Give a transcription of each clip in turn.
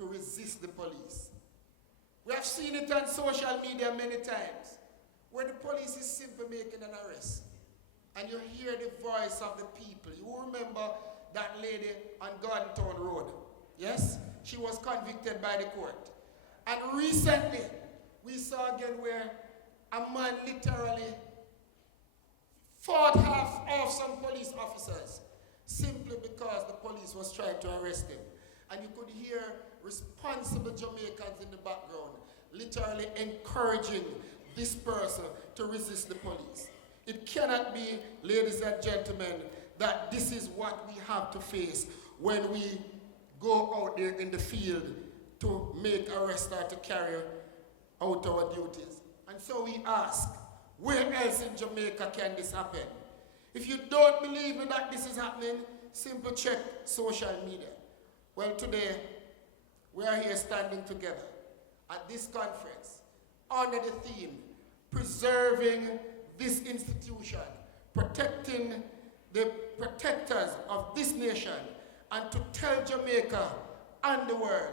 to resist the police. We have seen it on social media many times, where the police is simply making an arrest. And you hear the voice of the people. You remember that lady on Gardentown Road. Yes? She was convicted by the court. And recently, we saw again where a man literally fought half off some police officers simply because the police was trying to arrest him. And you could hear responsible Jamaicans in the background literally encouraging this person to resist the police. It cannot be, ladies and gentlemen, that this is what we have to face when we go out there in the field to make arrests or to carry out our duties. And so we ask, where else in Jamaica can this happen? If you don't believe me that this is happening, simply check social media. Well, today, we are here standing together at this conference under the theme, preserving this institution, protecting the protectors of this nation, and to tell Jamaica and the world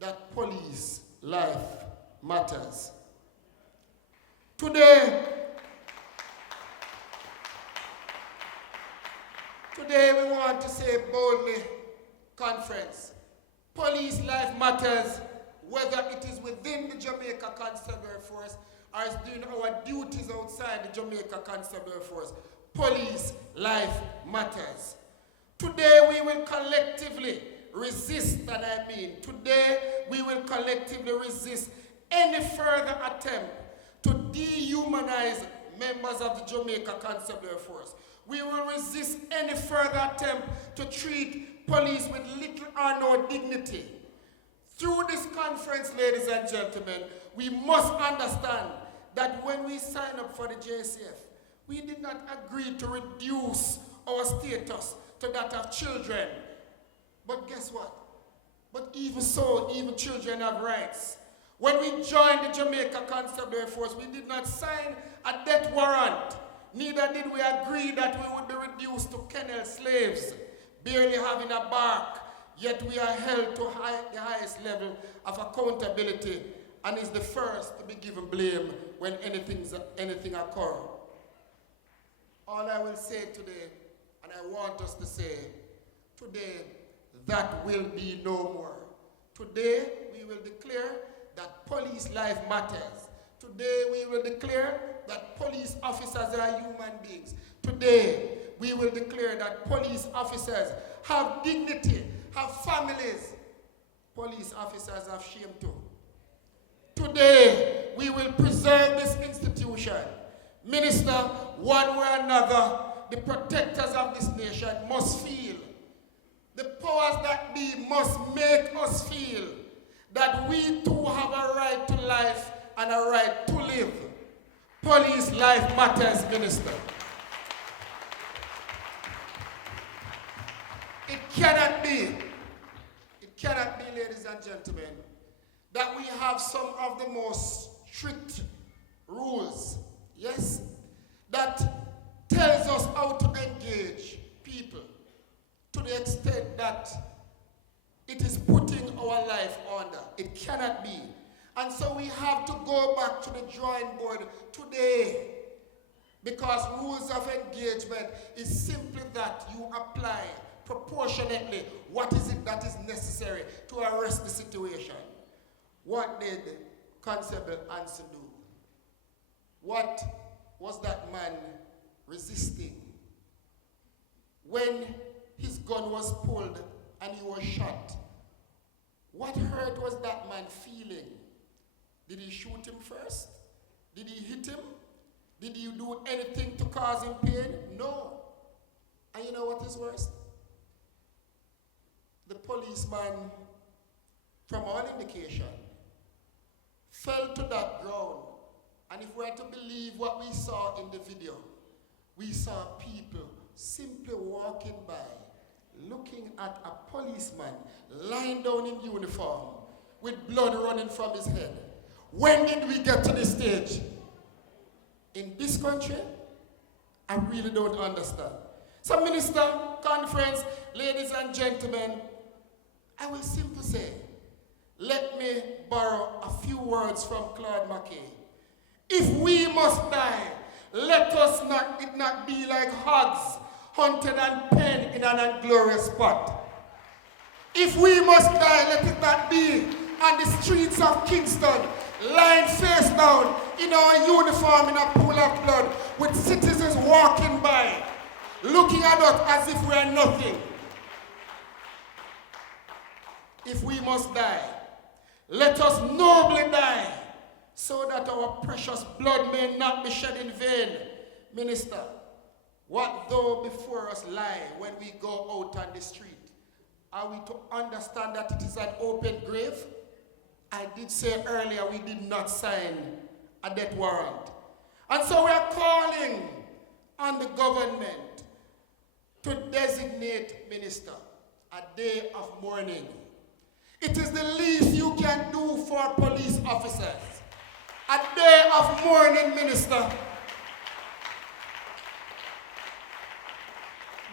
that police life matters. Today we want to say boldly, conference, police life matters, whether it is within the Jamaica Constabulary Force or is doing our duties outside the Jamaica Constabulary Force. Police life matters. Today we will collectively resist, and I mean today we will collectively resist any further attempt to dehumanize members of the Jamaica Constabulary Force. We will resist any further attempt to treat police with little or no dignity. Through this conference, ladies and gentlemen, we must understand that when we sign up for the JCF, we did not agree to reduce our status to that of children. But guess what? But even so, even children have rights. When we joined the Jamaica Constabulary Force, we did not sign a death warrant. Neither did we agree that we would be reduced to kennel slaves, barely having a bark, yet we are held to the highest level of accountability and is the first to be given blame when anything occurs. All I will say today, and I want us to say, today, that will be no more. Today, we will declare that police life matters. Today, we will declare that police officers are human beings. Today, we will declare that police officers have dignity, have families. Police officers have shame too. Today, we will preserve this institution. Minister, one way or another, the protectors of this nation must feel, the powers that be must make us feel that we too have a right to life and a right to live. Police life matters, Minister. It cannot be, ladies and gentlemen, that we have some of the most strict rules, yes, that tells us how to engage people to the extent that it is putting our life under. It cannot be. And so we have to go back to the drawing board today, because rules of engagement is simply that you apply proportionately what is it that is necessary to arrest the situation. What did Constable Anson do? What was that man resisting? When his gun was pulled and he was shot, what hurt was that man feeling? Did he shoot him first? Did he hit him? Did you do anything to cause him pain? No. And you know what is worse? The policeman, from all indication, fell to that ground. And if we are to believe what we saw in the video, we saw people simply walking by, looking at a policeman lying down in uniform with blood running from his head. When did we get to this stage? In this country, I really don't understand. So, Minister, conference, ladies and gentlemen, I will simply say, let me borrow a few words from Claude McKay. If we must die, let us not be like hogs, hunted and penned in an inglorious spot. If we must die, let it not be on the streets of Kingston, lying face down in our uniform in a pool of blood, with citizens walking by, looking at us as if we are nothing. If we must die, let us nobly die, so that our precious blood may not be shed in vain. Minister, what though before us lie when we go out on the street? Are we to understand that it is an open grave? I did say earlier we did not sign a death warrant. And so we are calling on the government to designate, Minister, a day of mourning. It is the least you can do for police officers. A day of mourning, Minister,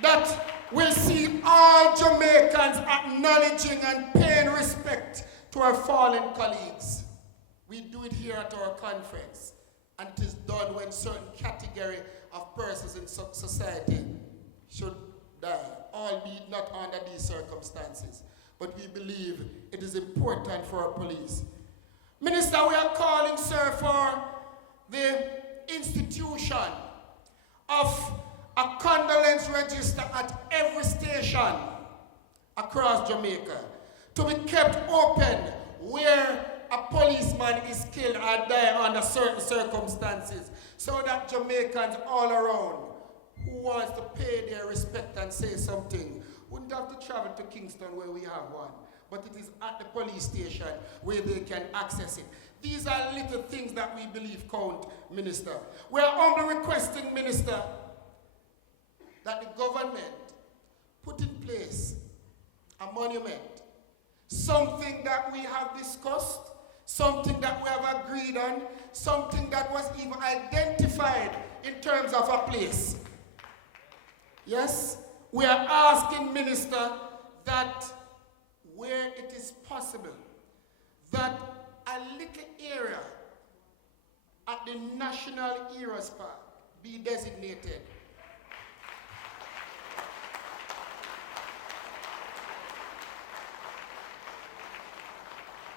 that will see all Jamaicans acknowledging and paying respect to our fallen colleagues. We do it here at our conference, and it is done when certain category of persons in society should die, albeit not under these circumstances. But we believe it is important for our police. Minister, we are calling, sir, for the institution of a condolence register at every station across Jamaica to be kept open where a policeman is killed or die under certain circumstances, so that Jamaicans all around who wants to pay their respect and say something wouldn't have to travel to Kingston where we have one, but it is at the police station where they can access it. These are little things that we believe count, Minister. We are humbly requesting, Minister, that the government put in place a monument, something that we have discussed, something that we have agreed on, something that was even identified in terms of a place. Yes, we are asking, Minister, that where it is possible, that a little area at the National Heroes Park be designated.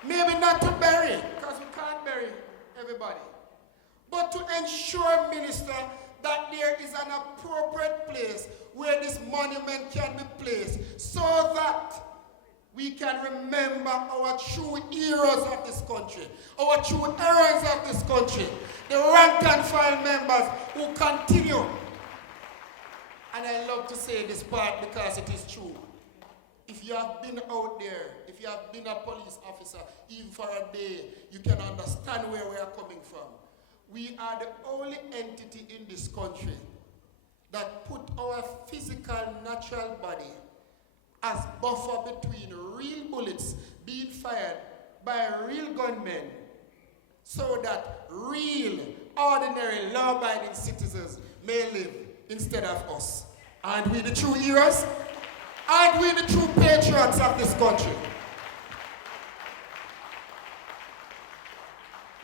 Maybe not to bury, because we can't bury everybody, but to ensure, Minister, that there is an appropriate place where this monument can be placed, so that we can remember our true heroes of this country, our true heroes of this country, the rank and file members who continue. And I love to say this part because it is true. If you have been out there, if you have been a police officer, even for a day, you can understand where we are coming from. We are the only entity in this country that put our physical, natural body as buffer between real bullets being fired by real gunmen, so that real, ordinary, law-abiding citizens may live instead of us. Aren't we the true heroes? Aren't we the true patriots of this country?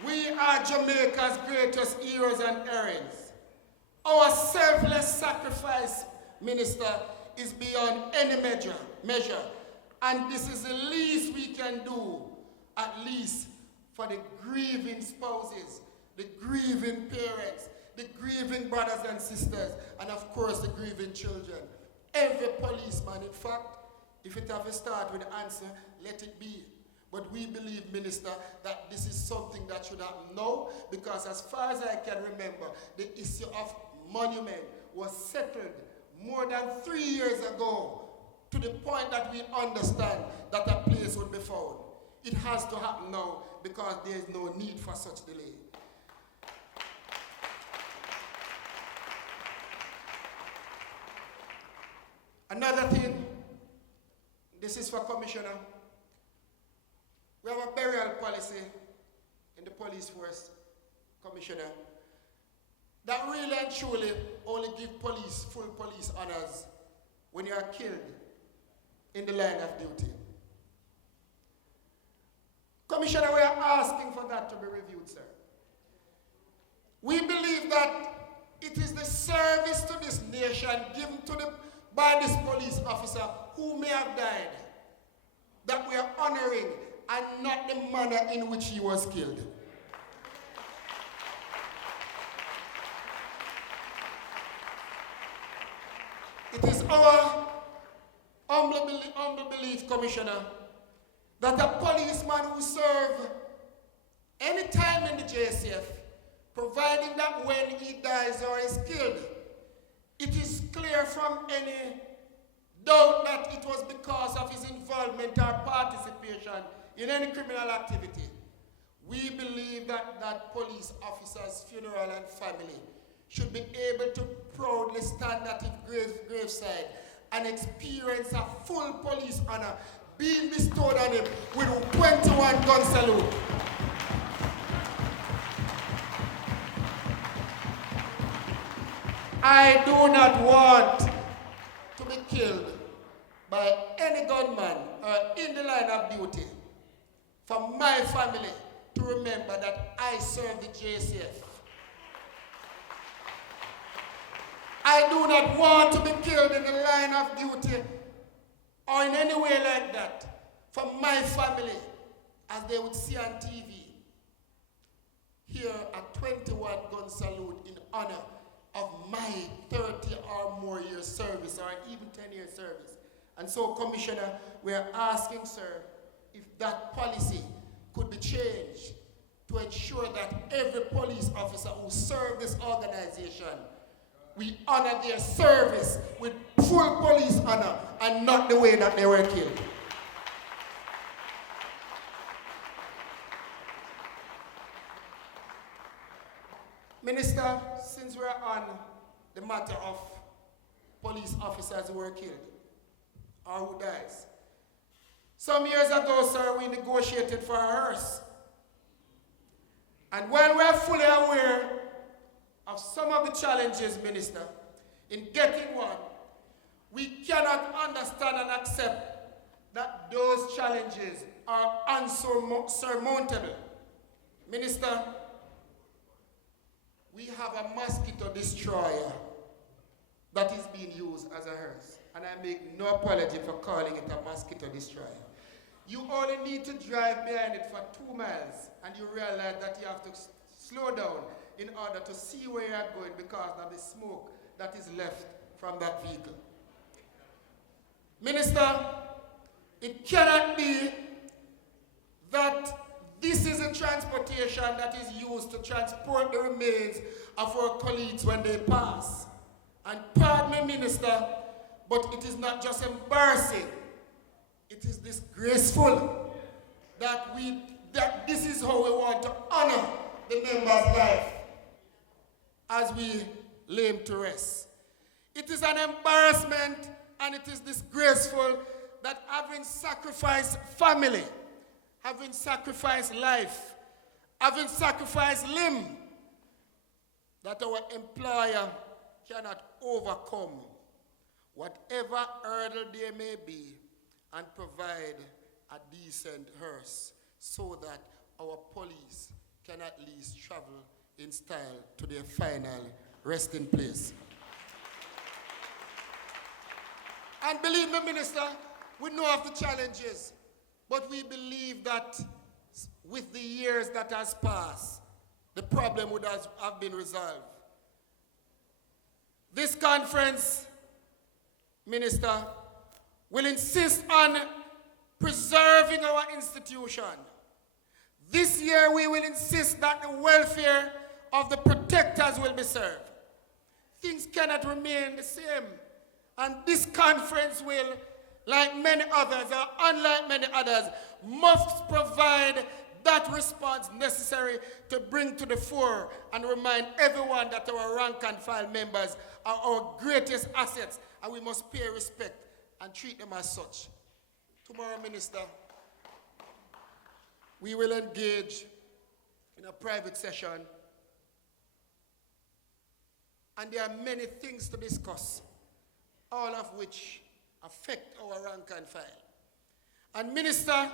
We are Jamaica's greatest heroes and heroines. Our selfless sacrifice, Minister, is beyond any measure. And this is the least we can do, at least for the grieving spouses, the grieving parents, the grieving brothers and sisters, and of course the grieving children. Every policeman, in fact, if it have to start with the answer, let it be. But we believe, Minister, that this is something that should happen now, because as far as I can remember, the issue of monument was settled more than 3 years ago, to the point that we understand that a place would be found. It has to happen now, because there is no need for such delay. Another thing, this is for Commissioner. We have a burial policy in the police force, Commissioner, that really and truly only give police full police honors when you are killed in the line of duty. Commissioner, we are asking for that to be reviewed, sir. We believe that it is the service to this nation given by this police officer who may have died that we are honoring, and not the manner in which he was killed. It is our humble belief, Commissioner, that a policeman who serves any time in the JCF, providing that when he dies or is killed, it is clear from any doubt that it was because of his involvement or participation in any criminal activity. We believe that that police officer's funeral and family should be able to proudly stand at his graveside and experience a full police honor being bestowed on him with a 21 gun salute. I do not want to be killed by any gunman in the line of duty for my family to remember that I serve the JCF. I do not want to be killed in the line of duty or in any way like that for my family, as they would see on TV, hear a 21 gun salute in honor of my 30 or more years service or even 10 years service. And so, Commissioner, we are asking, sir, if that policy could be changed to ensure that every police officer who serves this organization, we honor their service with full police honor and not the way that they were killed. Minister, since we're on the matter of police officers who were killed or who dies, some years ago, sir, we negotiated for a hearse. And while we're fully aware of some of the challenges, Minister, in getting one, we cannot understand and accept that those challenges are unsurmountable. Minister, we have a mosquito destroyer that is being used as a hearse. And I make no apology for calling it a mosquito destroyer. You only need to drive behind it for 2 miles and you realize that you have to slow down in order to see where you are going because of the smoke that is left from that vehicle. Minister, it cannot be that this is a transportation that is used to transport the remains of our colleagues when they pass. And pardon me, Minister, but it is not just embarrassing, it is disgraceful that this is how we want to honor the member's life as we lay him to rest. It is an embarrassment and it is disgraceful that having sacrificed family, having sacrificed life, having sacrificed limb, that our employer cannot overcome whatever hurdle there may be and provide a decent hearse so that our police can at least travel in style to their final resting place. And believe me, Minister, we know of the challenges, but we believe that with the years that has passed, the problem would have been resolved. This conference, Minister, will insist on preserving our institution. This year we will insist that the welfare of the protectors will be served. Things cannot remain the same. And this conference will, like many others, or unlike many others, must provide that response necessary to bring to the fore and remind everyone that our rank and file members are our greatest assets and we must pay respect and treat them as such. Tomorrow, Minister, we will engage in a private session and there are many things to discuss, all of which affect our rank and file. And Minister,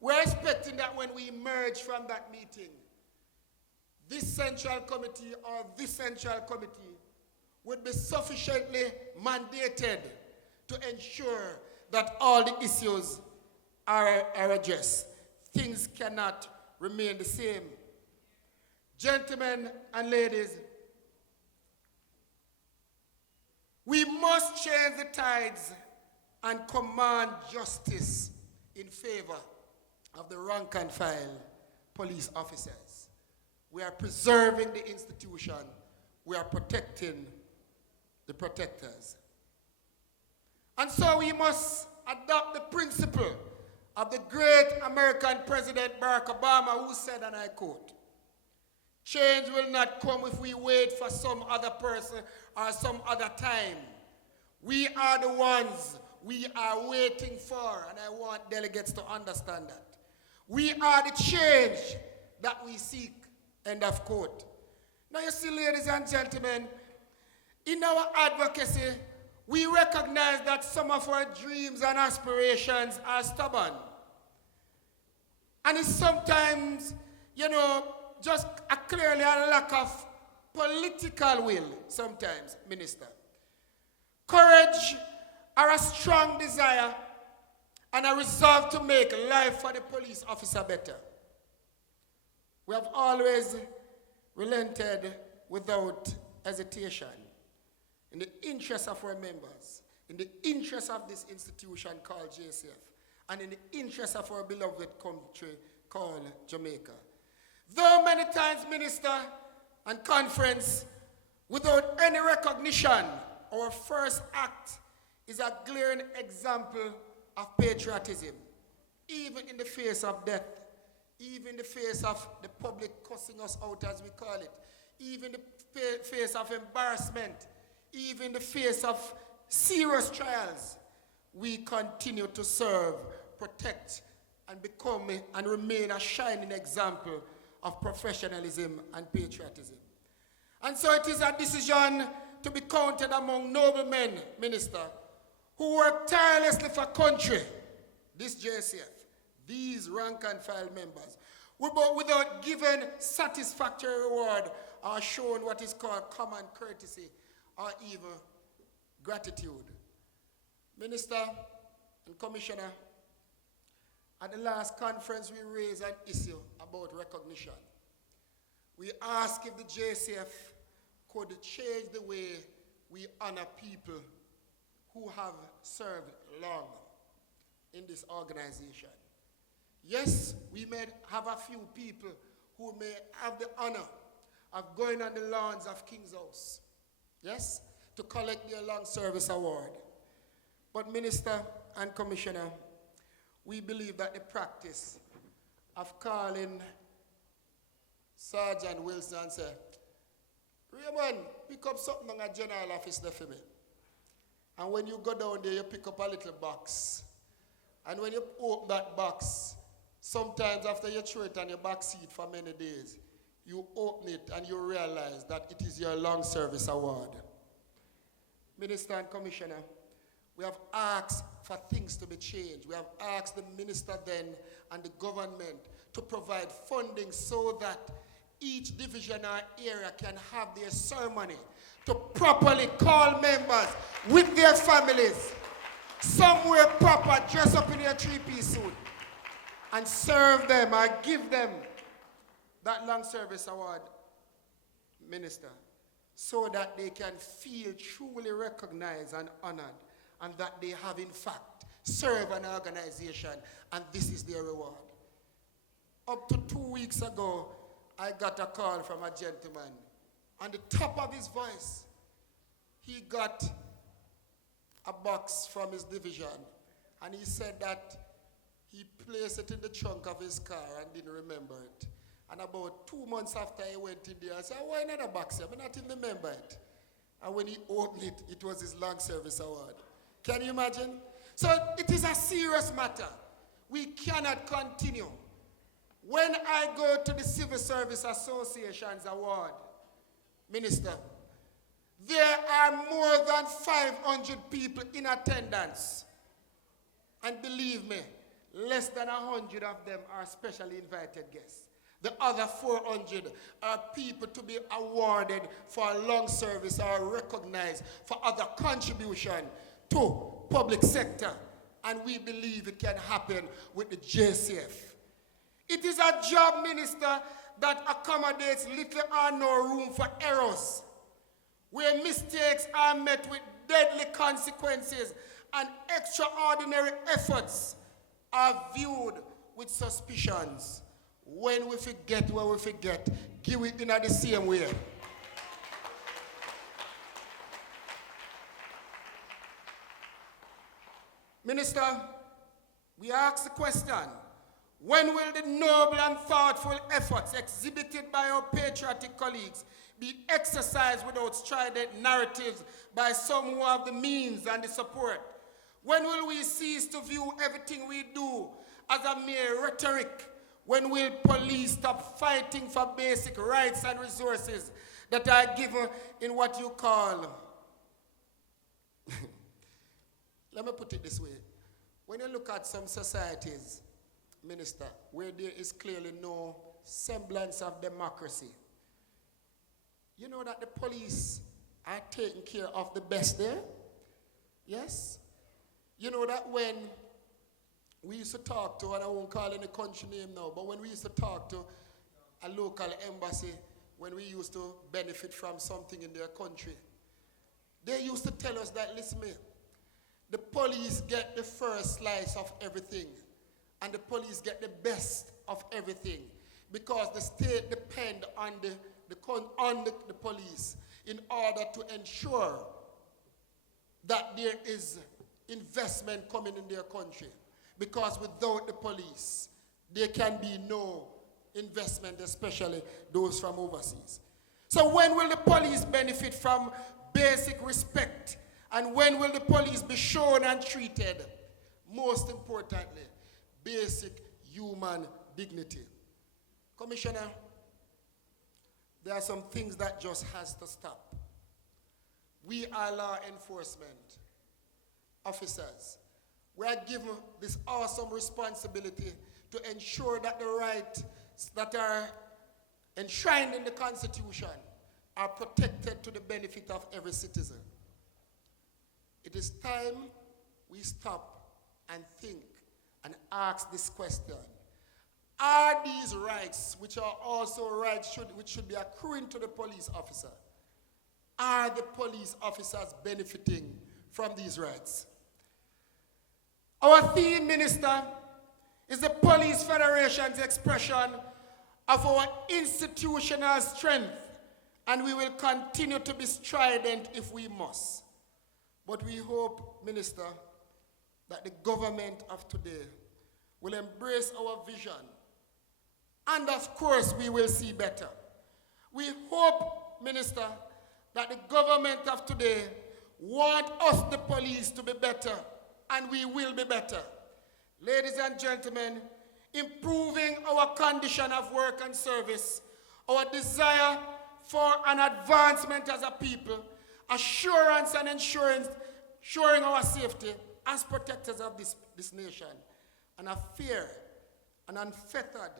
We're expecting that when we emerge from that meeting, this central committee or this central committee would be sufficiently mandated to ensure that all the issues are addressed. Things cannot remain the same. Gentlemen and ladies, we must change the tides and command justice in favor of the rank and file police officers. We are preserving the institution. We are protecting the protectors. And so we must adopt the principle of the great American President Barack Obama, who said, and I quote, "Change will not come if we wait for some other person or some other time. We are the ones we are waiting for," and I want delegates to understand that. We are the change that we seek, end of quote. Now you see, ladies and gentlemen, in our advocacy, we recognize that some of our dreams and aspirations are stubborn. And it's sometimes, just clearly a lack of political will sometimes, Minister. Courage or a strong desire and a resolve to make life for the police officer better. We have always relented without hesitation in the interest of our members, in the interest of this institution called JCF, and in the interest of our beloved country called Jamaica. Though many times, Minister and Conference, without any recognition, our first act is a glaring example of patriotism, even in the face of death, even in the face of the public cussing us out, as we call it, even in the face of embarrassment, even in the face of serious trials, we continue to serve, protect, and become and remain a shining example of professionalism and patriotism. And so it is a decision to be counted among noble men, Minister, who work tirelessly for country, this JCF, these rank and file members, without giving satisfactory reward or showing what is called common courtesy or even gratitude. Minister and Commissioner, at the last conference we raised an issue about recognition. We asked if the JCF could change the way we honor people who have served long in this organization. Yes, we may have a few people who may have the honor of going on the lawns of King's House, yes, to collect their long service award. But Minister and Commissioner, we believe that the practice of calling Sergeant Wilson and say, "Raymond, pick up something on a general office there for me." And when you go down there, you pick up a little box. And when you open that box, sometimes after you throw it on your back seat for many days, you open it and you realize that it is your long service award. Minister and Commissioner, we have asked for things to be changed. We have asked the minister then and the government to provide funding so that each division or area can have their ceremony to properly call members with their families, somewhere proper, dress up in their three-piece suit, and serve them or give them that long service award, Minister, so that they can feel truly recognized and honored, and that they have in fact served an organization, and this is their reward. Up to 2 weeks ago, I got a call from a gentleman. On the top of his voice, he got a box from his division, and he said that he placed it in the trunk of his car and didn't remember it. And about 2 months after he went in there, I said, "Why not a box here? I not even remember it." And when he opened it, it was his long service award. Can you imagine? So it is a serious matter. We cannot continue. When I go to the Civil Service Association's award, Minister, there are more than 500 people in attendance. And believe me, less than 100 of them are specially invited guests. The other 400 are people to be awarded for long service or recognized for other contribution to public sector. And we believe it can happen with the JCF. It is a job, Minister, that accommodates little or no room for errors, where mistakes are met with deadly consequences and extraordinary efforts are viewed with suspicions. When we forget what we forget, give it in the same way. Minister, we ask the question, when will the noble and thoughtful efforts exhibited by our patriotic colleagues be exercised without strident narratives by some who have the means and the support? When will we cease to view everything we do as a mere rhetoric? When will police stop fighting for basic rights and resources that are given in what you call, let me put it this way. When you look at some societies, Minister, where there is clearly no semblance of democracy, you know that the police are taking care of the best there? Yes? You know that when we used to talk to, and I won't call any country name now, but when we used to talk to a local embassy, when we used to benefit from something in their country, they used to tell us that, listen me, the police get the first slice of everything, and the police get the best of everything, because the state depend on the police in order to ensure that there is investment coming in their country. Because without the police, there can be no investment, especially those from overseas. So when will the police benefit from basic respect? And when will the police be shown and treated? Most importantly, basic human dignity. Commissioner, there are some things that just has to stop. We are law enforcement officers. We are given this awesome responsibility to ensure that the rights that are enshrined in the Constitution are protected to the benefit of every citizen. It is time we stop and think and ask this question. Are these rights, which are also rights which should be accruing to the police officer, are the police officers benefiting from these rights? Our theme, Minister, is the Police Federation's expression of our institutional strength, and we will continue to be strident if we must. But we hope, Minister, that the government of today will embrace our vision, and of course we will see better. We hope, Minister, that the government of today want us, the police, to be better, and we will be better. Ladies and gentlemen, improving our condition of work and service, our desire for an advancement as a people, assurance and ensuring our safety as protectors of this nation, and a fair and unfettered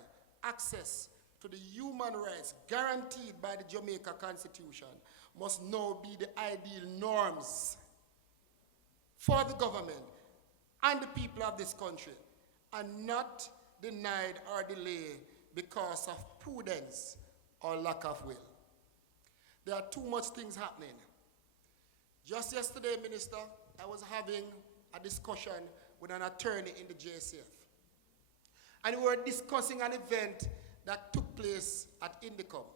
access to the human rights guaranteed by the Jamaica Constitution must now be the ideal norms for the government and the people of this country, and not denied or delayed because of prudence or lack of will. There are too much things happening. Just yesterday, Minister, I was having a discussion with an attorney in the JCF. And we were discussing an event that took place at Indicom.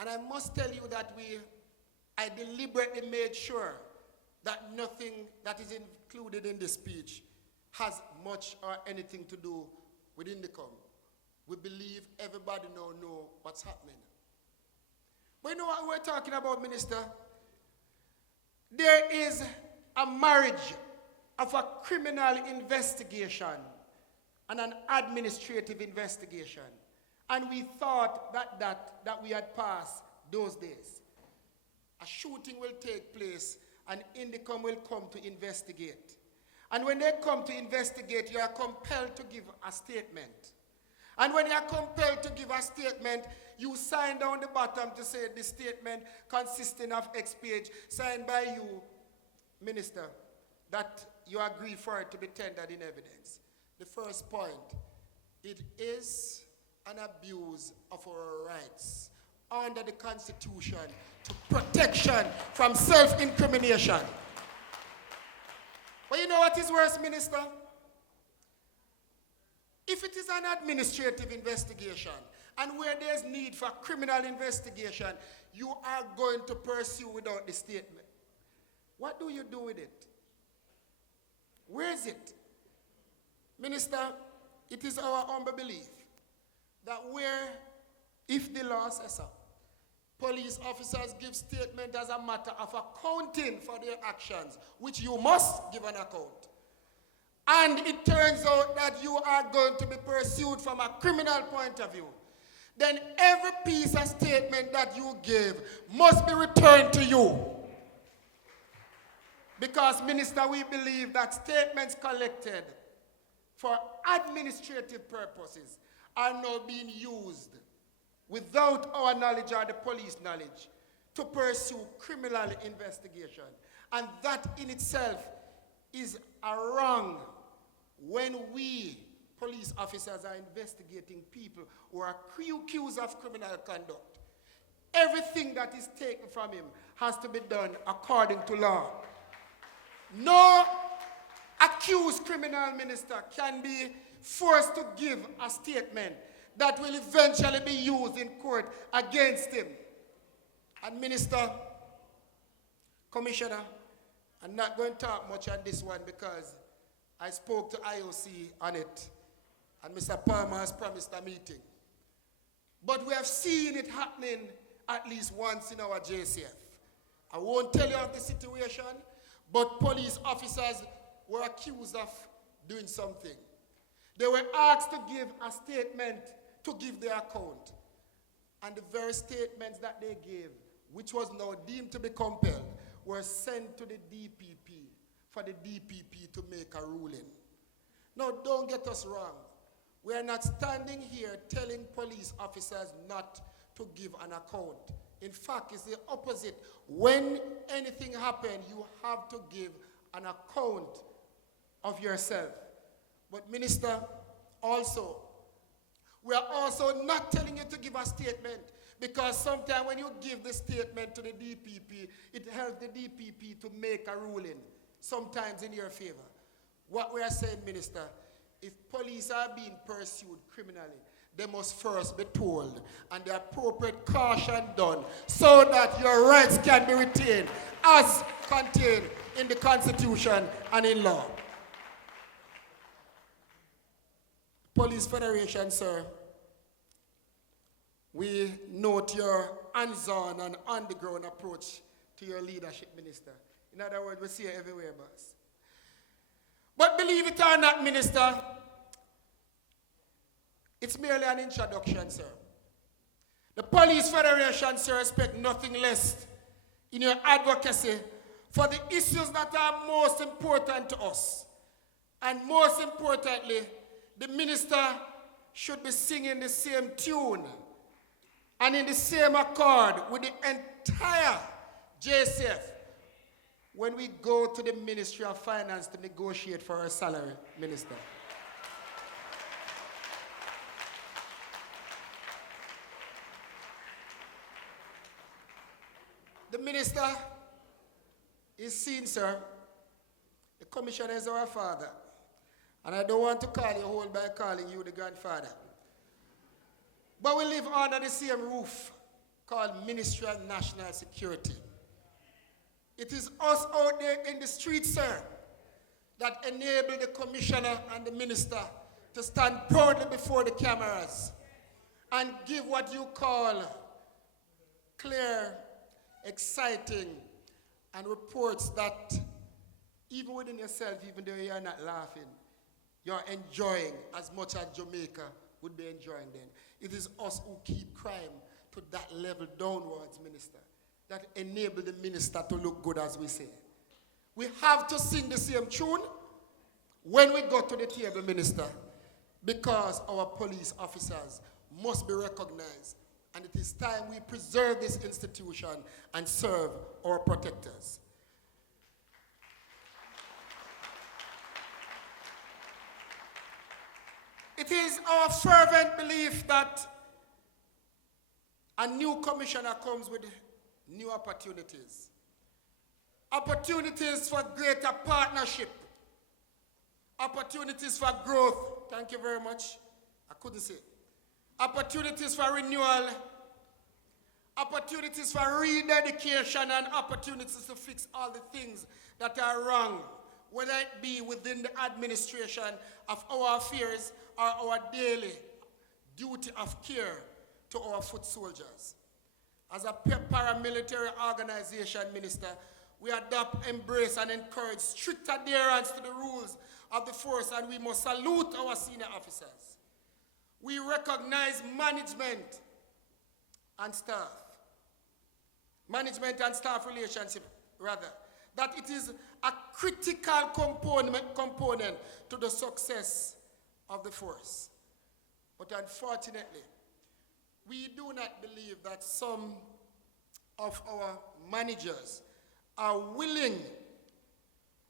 And I must tell you that I deliberately made sure that nothing that is included in this speech has much or anything to do with Indicom. We believe everybody now know what's happening. But you know what we're talking about, Minister? There is a marriage of a criminal investigation and an administrative investigation. And we thought that we had passed those days. A shooting will take place and Indicom will come to investigate. And when they come to investigate, you are compelled to give a statement. And when you are compelled to give a statement, you sign down the bottom to say the statement consisting of X page, signed by you, Minister, that you agree for it to be tendered in evidence. The first point, it is an abuse of our rights under the Constitution to protection from self-incrimination. But you know what is worse, Minister? If it is an administrative investigation and where there's need for criminal investigation, you are going to pursue without the statement. What do you do with it? Where is it? Minister, it is our humble belief that where, if the law says so, police officers give statement as a matter of accounting for their actions, which you must give an account. And it turns out that you are going to be pursued from a criminal point of view, then every piece of statement that you give must be returned to you. Because, Minister, we believe that statements collected for administrative purposes are now being used without our knowledge or the police knowledge to pursue criminal investigation. And that in itself is a wrong when we, police officers, are investigating people who are accused of criminal conduct. Everything that is taken from him has to be done according to law. No accused criminal minister can be forced to give a statement that will eventually be used in court against him. And Minister, Commissioner, I'm not going to talk much on this one because I spoke to IOC on it, and Mr. Palmer has promised a meeting. But we have seen it happening at least once in our JCF. I won't tell you of the situation, but police officers were accused of doing something. They were asked to give a statement to give their account. And the very statements that they gave, which was now deemed to be compelled, were sent to the DPP for the DPP to make a ruling. Now, don't get us wrong. We are not standing here telling police officers not to give an account. In fact, it's the opposite. When anything happens, you have to give an account of yourself. But Minister, also, we are also not telling you to give a statement, because sometimes when you give the statement to the DPP, it helps the DPP to make a ruling, sometimes in your favor. What we are saying, Minister, if police are being pursued criminally, they must first be told and the appropriate caution done so that your rights can be retained as contained in the Constitution and in law. Police Federation, sir, we note your hands-on and on-the-ground approach to your leadership, Minister. In other words, we see it everywhere, boss. But believe it or not, Minister, it's merely an introduction, sir. The Police Federation, sir, expect nothing less in your advocacy for the issues that are most important to us. And most importantly, the minister should be singing the same tune and in the same accord with the entire JCF when we go to the Ministry of Finance to negotiate for our salary, Minister. The minister is seen, sir. The commissioner is our father. And I don't want to call you old by calling you the grandfather. But we live under the same roof called Ministry of National Security. It is us out there in the streets, sir, that enable the commissioner and the minister to stand proudly before the cameras and give what you call clear, exciting, and reports that even within yourself, even though you're not laughing, you're enjoying as much as Jamaica would be enjoying then. It is us who keep crime to that level downwards, Minister, that enable the minister to look good, as we say. We have to sing the same tune, when we go to the table, Minister, because our police officers must be recognized, and it is time we preserve this institution and serve our protectors. It is our fervent belief that a new commissioner comes with new opportunities. Opportunities for greater partnership. Opportunities for growth. Thank you very much. I couldn't say. Opportunities for renewal. Opportunities for rededication, and opportunities to fix all the things that are wrong, whether it be within the administration of our affairs or our daily duty of care to our foot soldiers. As a paramilitary organization, Minister, we adopt, embrace, and encourage strict adherence to the rules of the force, and we must salute our senior officers. We recognize management and staff relationship, rather, that it is a critical component to the success of the force. But unfortunately, we do not believe that some of our managers are willing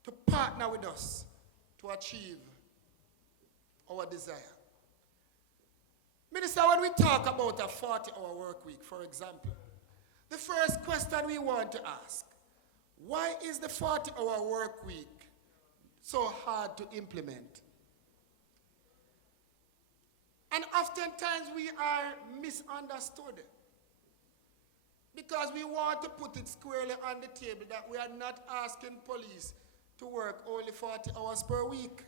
to partner with us to achieve our desire. Minister, when we talk about a 40-hour work week, for example, the first question we want to ask, why is the 40-hour work week so hard to implement? And oftentimes we are misunderstood because we want to put it squarely on the table that we are not asking police to work only 40 hours per week.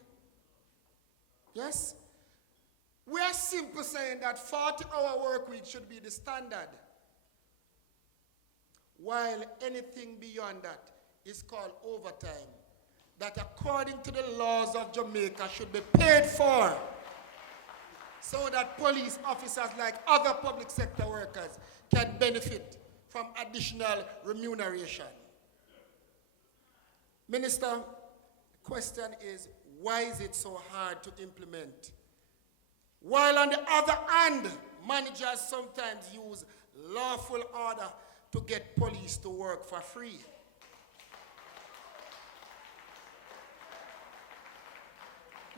Yes? We are simply saying that 40-hour work week should be the standard, while anything beyond that is called overtime, that according to the laws of Jamaica should be paid for, so that police officers like other public sector workers can benefit from additional remuneration. Minister, the question is, why is it so hard to implement? While on the other hand, managers sometimes use lawful order to get police to work for free.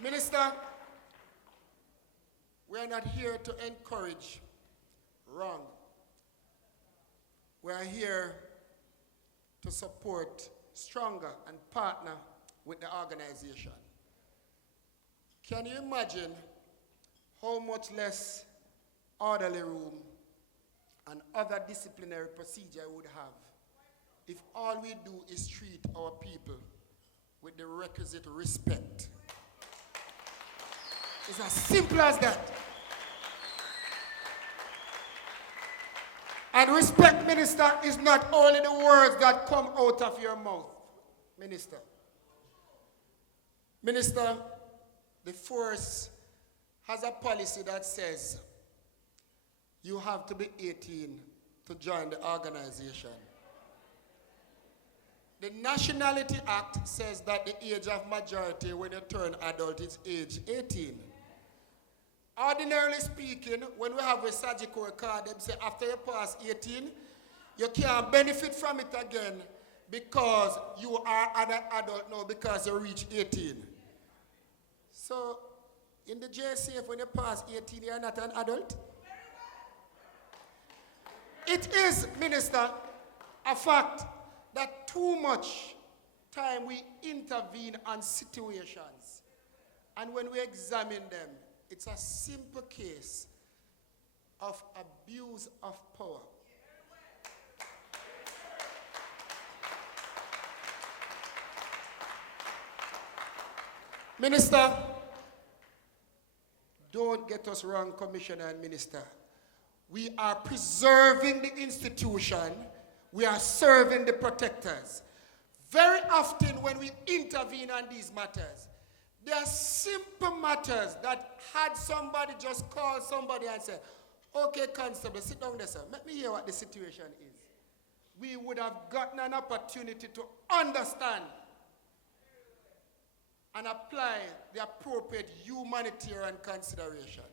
Minister, we are not here to encourage wrong. We are here to support stronger and partner with the organization. Can you imagine how much less orderly room and other disciplinary procedure we would have if all we do is treat our people with the requisite respect? It's as simple as that. And respect, Minister, is not only the words that come out of your mouth, Minister. Minister, the force has a policy that says you have to be 18 to join the organization. The Nationality Act says that the age of majority when you turn adult is age 18. Ordinarily speaking, when we have a surgical card, they say after you pass 18, you can't benefit from it again because you are an adult now because you reach 18. So, in the JCF, when you pass 18, you're not an adult? It is, Minister, a fact that too much time we intervene on situations, and when we examine them, it's a simple case of abuse of power. Minister, don't get us wrong, Commissioner and Minister. We are preserving the institution. We are serving the protectors. Very often when we intervene on these matters, they are simple matters that had somebody just call somebody and say, okay, constable, sit down there, sir. Let me hear what the situation is. We would have gotten an opportunity to understand and apply the appropriate humanitarian consideration.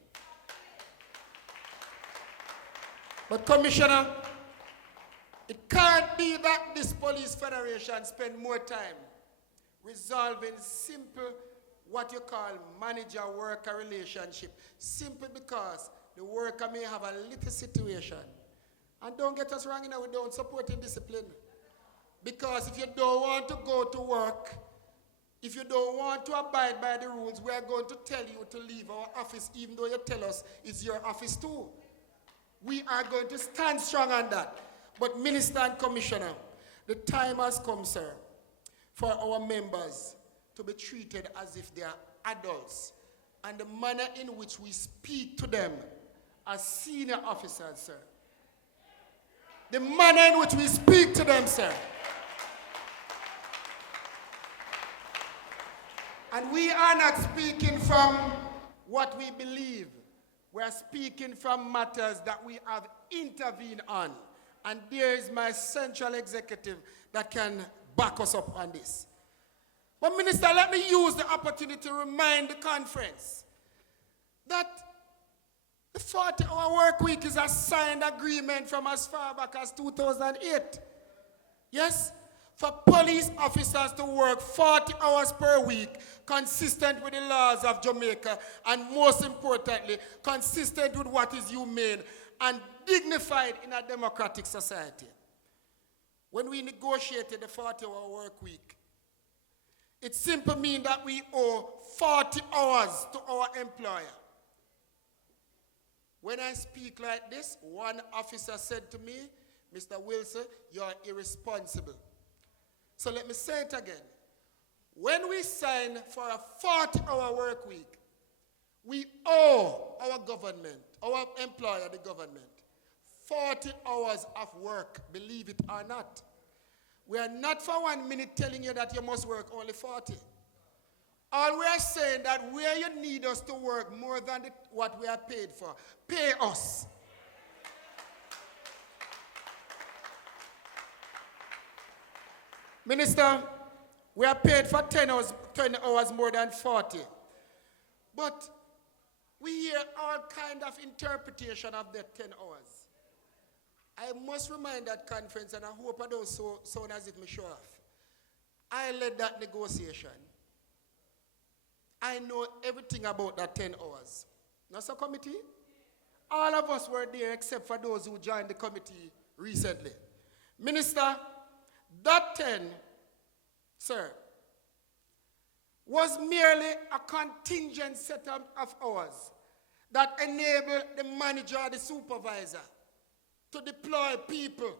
But Commissioner, it can't be that this police federation spend more time resolving simple, what you call manager-worker relationship, simply because the worker may have a little situation. And don't get us wrong, we don't support indiscipline. Because if you don't want to go to work, if you don't want to abide by the rules, we are going to tell you to leave our office, even though you tell us it's your office too. We are going to stand strong on that. But Minister and Commissioner, the time has come, sir, for our members to be treated as if they are adults. And the manner in which we speak to them as senior officers, sir. The manner in which we speak to them, sir. And we are not speaking from what we believe. We are speaking from matters that we have intervened on. And there is my central executive that can back us up on this. But Minister, let me use the opportunity to remind the conference that the 40-hour work week is a signed agreement from as far back as 2008. Yes? For police officers to work 40 hours per week, consistent with the laws of Jamaica, and most importantly, consistent with what is humane and dignified in a democratic society. When we negotiated the 40-hour work week, it simply means that we owe 40 hours to our employer. When I speak like this, one officer said to me, Mr. Wilson, you are irresponsible. So let me say it again. When we sign for a 40-hour work week, we owe our government, our employer, the government, 40 hours of work, believe it or not. We are not for 1 minute telling you that you must work only 40. All we are saying that where you need us to work more than what we are paid for, pay us. Minister, we are paid for 10 hours more than 40. But we hear all kind of interpretation of that 10 hours. I must remind that conference, and I hope I don't sound as if me show off. I led that negotiation. I know everything about that 10 hours. Not a committee? All of us were there except for those who joined the committee recently. Minister, that 10, sir, was merely a contingent set of hours that enabled the manager or the supervisor to deploy people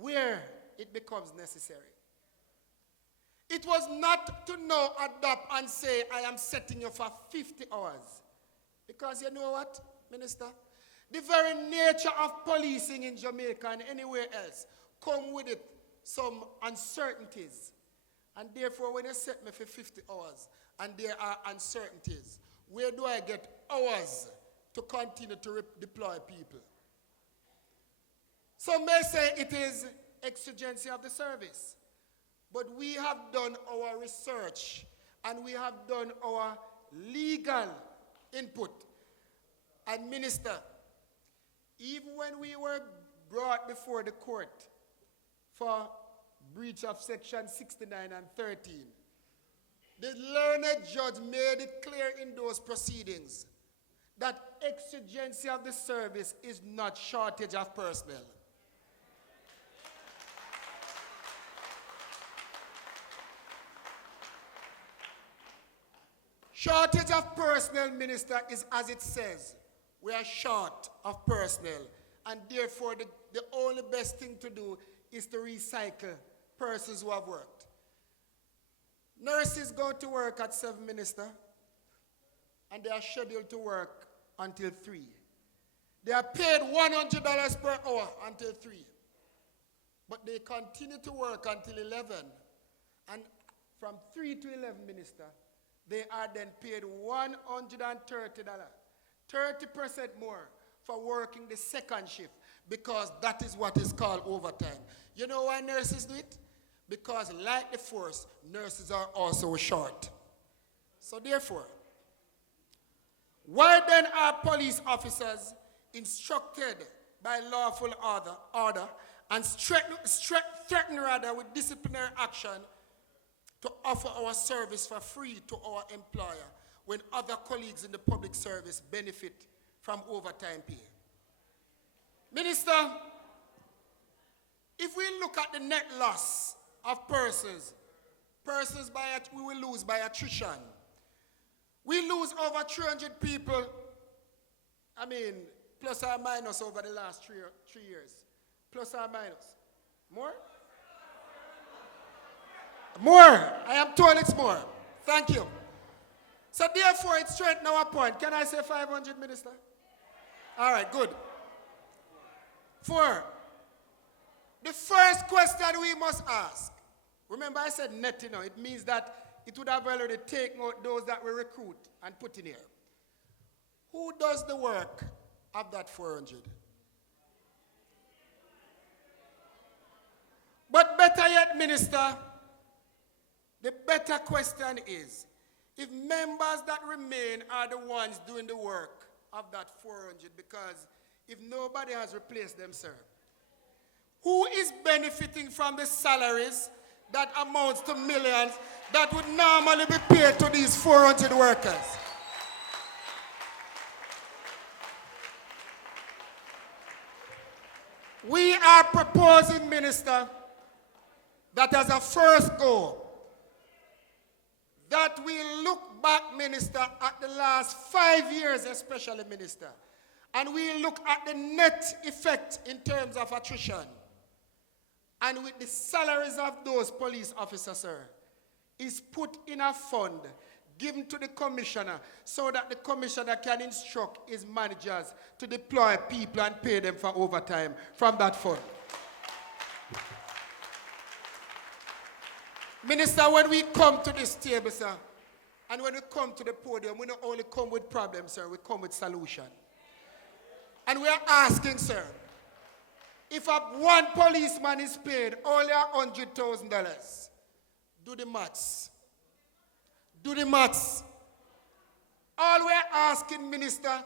where it becomes necessary. It was not to now adopt and say, I am setting you for 50 hours. Because you know what, Minister? The very nature of policing in Jamaica and anywhere else come with it some uncertainties. And therefore, when you set me for 50 hours and there are uncertainties, where do I get hours to continue to deploy people? Some may say it is exigency of the service. But we have done our research and we have done our legal input. And Minister, even when we were brought before the court for breach of section 69 and 13, the learned judge made it clear in those proceedings that exigency of the service is not shortage of personnel. Shortage of personnel, Minister, is as it says. We are short of personnel. And therefore, the only best thing to do is to recycle persons who have worked. Nurses go to work at 7, Minister, and they are scheduled to work until 3. They are paid $100 per hour until 3. But they continue to work until 11. And from 3 to 11, Minister, they are then paid $130, 30% more for working the second shift, because that is what is called overtime. You know why nurses do it? Because like the force, nurses are also short. So therefore, why then are police officers instructed by lawful order and threatened rather with disciplinary action to offer our service for free to our employer when other colleagues in the public service benefit from overtime pay? Minister, if we look at the net loss of persons we will lose by attrition. We lose over 300 people, plus or minus over the last 3 years. Plus or minus. More? More. I am told it's more. Thank you. So therefore, it strengthens our point. Can I say 500, Minister? All right, good. 4. The first question we must ask. Remember, I said net, it means that it would have already taken out those that we recruit and put in here. Who does the work of that 400? But better yet, Minister, the better question is, if members that remain are the ones doing the work of that 400, because if nobody has replaced them, sir, who is benefiting from the salaries that amounts to millions that would normally be paid to these 400 workers? We are proposing, Minister, that as a first goal, that we look back, Minister, at the last 5 years, especially, Minister, and we look at the net effect in terms of attrition, and with the salaries of those police officers, sir, is put in a fund given to the commissioner so that the commissioner can instruct his managers to deploy people and pay them for overtime from that fund. Minister, when we come to this table, sir, and when we come to the podium, we not only come with problems, sir, we come with solution. And we are asking, sir, if one policeman is paid only $100,000, do the maths. Do the maths. All we're asking, Minister,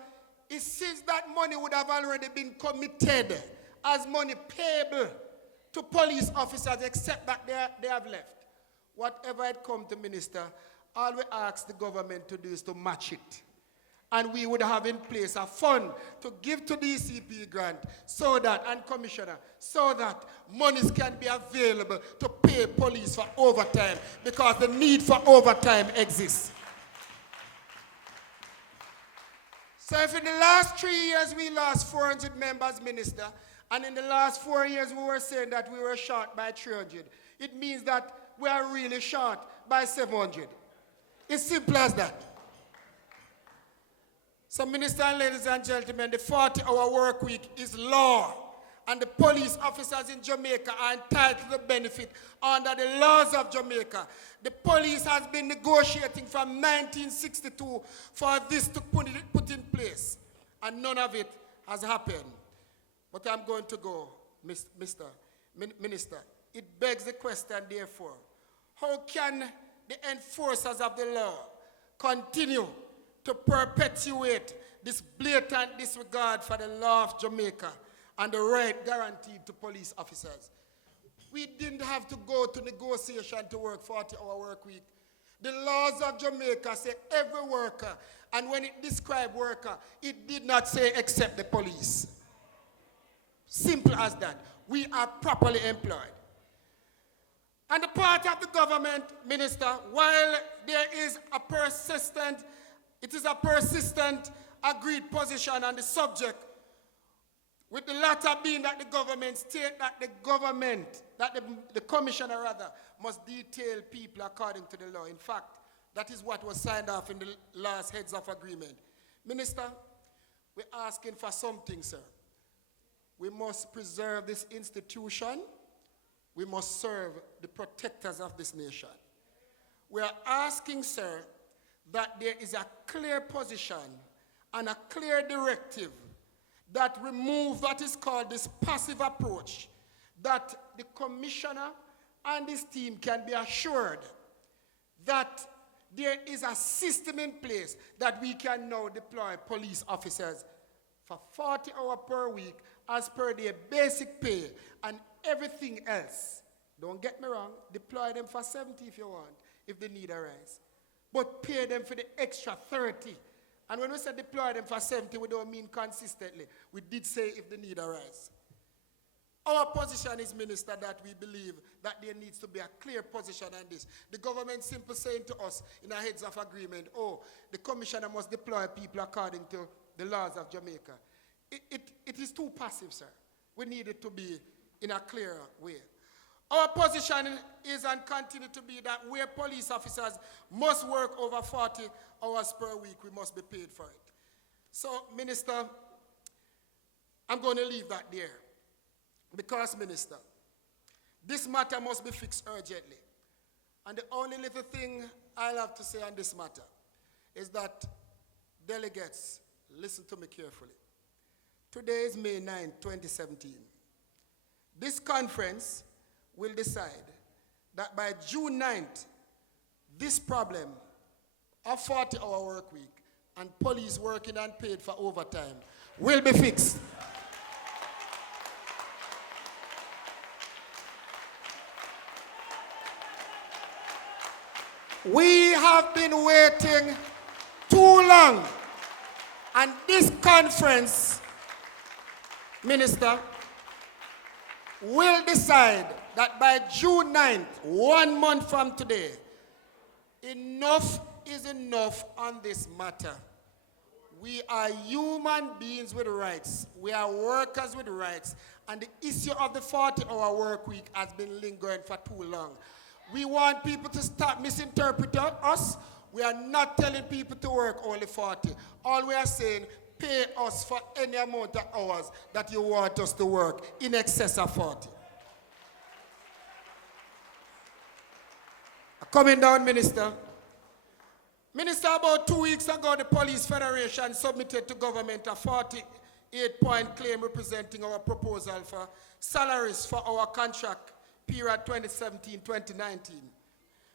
is since that money would have already been committed as money payable to police officers, except that they have left. Whatever it come to, Minister, all we ask the government to do is to match it. And we would have in place a fund to give to the ECP grant so that, and commissioner, so that monies can be available to pay police for overtime, because the need for overtime exists. So if in the last 3 years we lost 400 members, Minister, and in the last 4 years we were saying that we were short by 300, it means that we are really short by 700. It's simple as that. So, Minister and ladies and gentlemen, the 40-hour work week is law, and the police officers in Jamaica are entitled to the benefit under the laws of Jamaica. The police has been negotiating from 1962 for this to put in place, and none of it has happened. But I'm going to go, Minister. It begs the question, therefore, how can the enforcers of the law continue to perpetuate this blatant disregard for the law of Jamaica and the right guaranteed to police officers? We didn't have to go to negotiation to work 40-hour work week. The laws of Jamaica say every worker, and when it described worker, it did not say except the police. Simple as that. We are properly employed. And the part of the government, Minister, while there is a persistent agreed position on the subject, with the latter being that the government state that the commissioner rather must detail people according to the law. In fact, that is what was signed off in the last heads of agreement. Minister, we're asking for something, sir. We must preserve this institution. We must serve the protectors of this nation. We are asking, sir, that there is a clear position and a clear directive that remove what is called this passive approach, that the commissioner and his team can be assured that there is a system in place that we can now deploy police officers for 40 hours per week as per their basic pay and everything else. Don't get me wrong, deploy them for 70 if you want, if they need a rise. But pay them for the extra 30. And when we say deploy them for 70, we don't mean consistently. We did say if they need a rise. Our position is, Minister, that we believe that there needs to be a clear position on this. The government simply saying to us in a heads of agreement, oh, the commissioner must deploy people according to the laws of Jamaica. It is too passive, sir. We need it to be in a clearer way. Our position is and continue to be that where police officers must work over 40 hours per week, we must be paid for it. So, Minister, I'm going to leave that there. Because, Minister, this matter must be fixed urgently. And the only little thing I'll have to say on this matter is that delegates, listen to me carefully. Today is May 9, 2017. This conference will decide that by June 9th, this problem of 40-hour work week and police working unpaid for overtime will be fixed. We have been waiting too long, and this conference, Minister, will decide that by June 9th, 1 month from today, enough is enough on this matter. We are human beings with rights. We are workers with rights, and the issue of the 40-hour work week has been lingering for too long. We want people to stop misinterpreting us. We are not telling people to work only 40. All we are saying, pay us for any amount of hours that you want us to work in excess of 40. Coming down, Minister. Minister, about 2 weeks ago, the Police Federation submitted to government a 48-point claim representing our proposal for salaries for our contract period 2017-2019.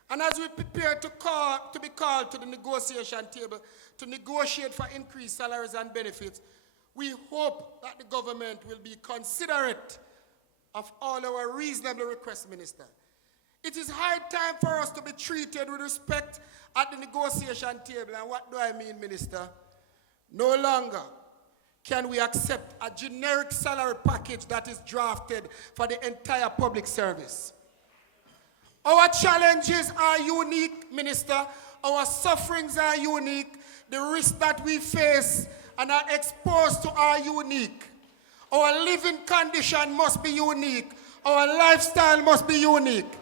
And as we prepare to be called to the negotiation table to negotiate for increased salaries and benefits, we hope that the government will be considerate of all our reasonable requests, Minister. It is high time for us to be treated with respect at the negotiation table. And what do I mean, Minister? No longer can we accept a generic salary package that is drafted for the entire public service. Our challenges are unique, Minister. Our sufferings are unique. The risks that we face and are exposed to are unique. Our living condition must be unique. Our lifestyle must be unique.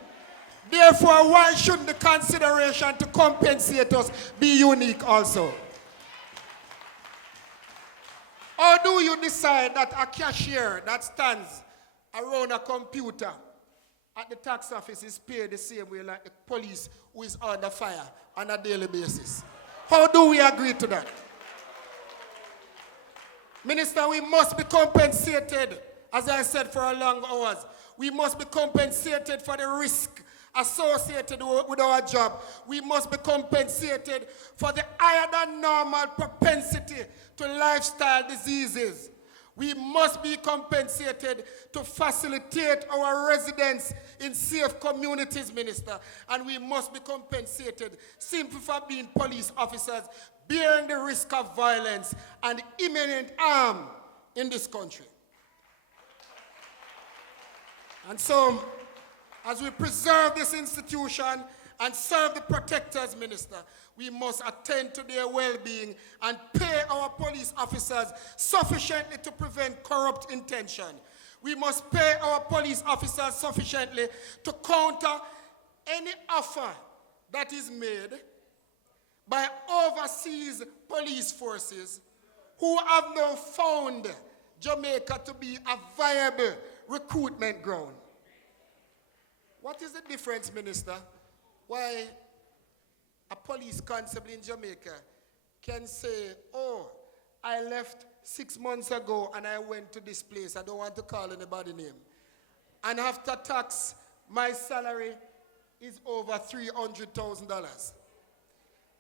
Therefore, why shouldn't the consideration to compensate us be unique also? Or do you decide that a cashier that stands around a computer at the tax office is paid the same way like the police who is under fire on a daily basis? How do we agree to that? Minister, we must be compensated, as I said, for our long hours. We must be compensated for the risk associated with our job. We must be compensated for the higher than normal propensity to lifestyle diseases. We must be compensated to facilitate our residents in safe communities, Minister. And we must be compensated simply for being police officers, bearing the risk of violence and imminent harm in this country. And so, as we preserve this institution and serve the protectors, Minister, we must attend to their well-being and pay our police officers sufficiently to prevent corrupt intention. We must pay our police officers sufficiently to counter any offer that is made by overseas police forces who have now found Jamaica to be a viable recruitment ground. What is the difference, Minister? Why a police constable in Jamaica can say, oh, I left 6 months ago and I went to this place. I don't want to call anybody's name. And after tax, my salary is over $300,000.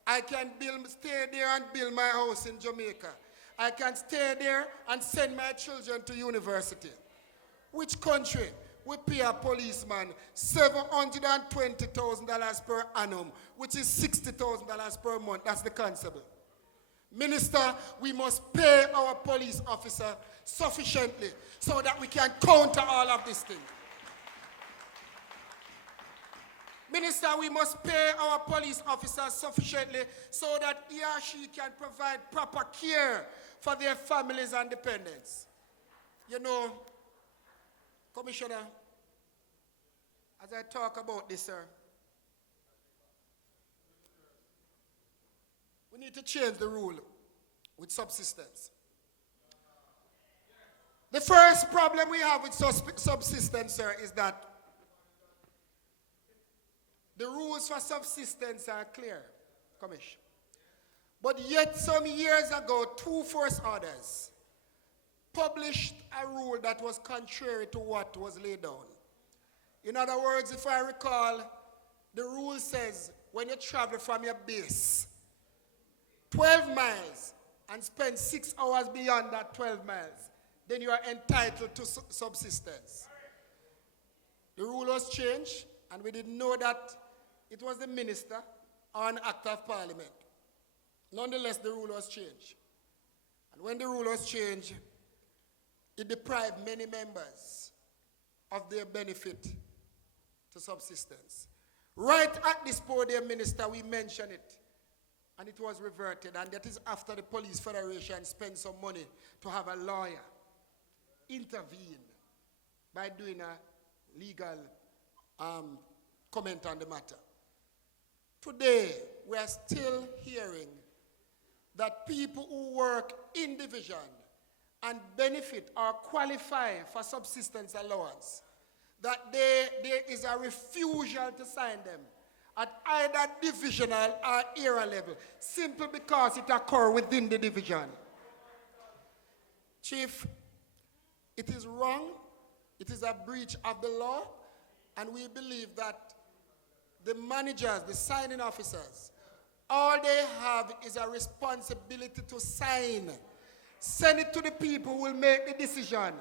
I can stay there and build my house in Jamaica. I can stay there and send my children to university. Which country we pay a policeman $720,000 per annum, which is $60,000 per month? That's the constable. Minister, we must pay our police officer sufficiently so that we can counter all of these things. Minister, we must pay our police officers sufficiently so that he or she can provide proper care for their families and dependents. You know, Commissioner, as I talk about this, sir, we need to change the rule with subsistence. The first problem we have with subsistence, sir, is that the rules for subsistence are clear, Commissioner. But yet some years ago, 2 force orders published a rule that was contrary to what was laid down. In other words, if I recall, the rule says when you travel from your base 12 miles and spend 6 hours beyond that 12 miles, then you are entitled to subsistence. The rule was changed, and we didn't know that it was the minister or an act of parliament. Nonetheless, the rule was changed. And when the rule was changed, it deprived many members of their benefit to subsistence. Right at this podium, Minister, we mentioned it, and it was reverted, and that is after the Police Federation spent some money to have a lawyer intervene by doing a legal comment on the matter. Today, we are still hearing that people who work in division and benefit or qualify for subsistence allowance, that there is a refusal to sign them at either divisional or era level, simply because it occurs within the division. Chief, it is wrong, it is a breach of the law, and we believe that the managers, the signing officers, all they have is a responsibility to sign. Send it to the people who will make the decision,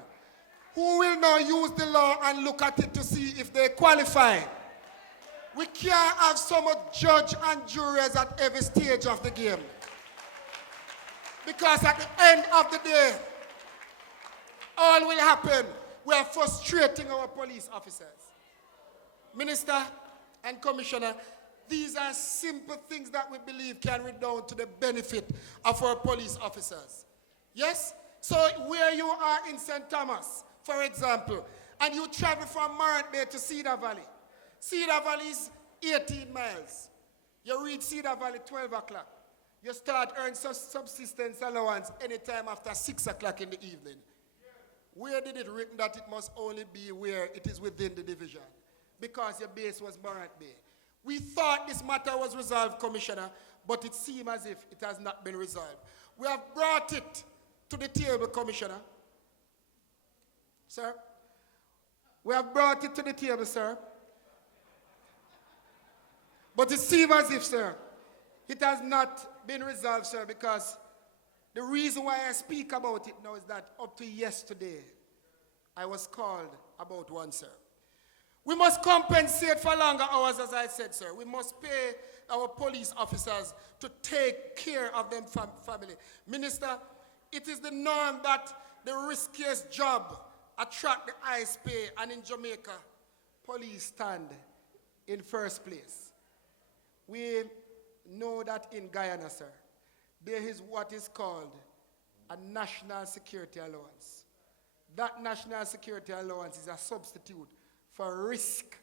who will now use the law and look at it to see if they qualify. We can't have so much judge and jurors at every stage of the game. Because at the end of the day, all will happen. We are frustrating our police officers. Minister and Commissioner, these are simple things that we believe can redound to the benefit of our police officers. Yes? So where you are in St. Thomas, for example, and you travel from Morant Bay to Cedar Valley. Cedar Valley is 18 miles. You reach Cedar Valley 12 o'clock. You start earning subsistence allowance anytime after 6 o'clock in the evening. Where did it written that it must only be where it is within the division? Because your base was Morant Bay. We thought this matter was resolved, Commissioner, but it seems as if it has not been resolved. We have brought it to the table, Commissioner. Sir? We have brought it to the table, sir. But it seems as if, sir, it has not been resolved, sir, because the reason why I speak about it now is that up to yesterday, I was called about one, sir. We must compensate for longer hours, as I said, sir. We must pay our police officers to take care of them family. Minister, it is the norm that the riskiest job attract the highest pay, and in Jamaica, police stand in first place. We know that in Guyana, sir, there is what is called a national security allowance. That national security allowance is a substitute for risk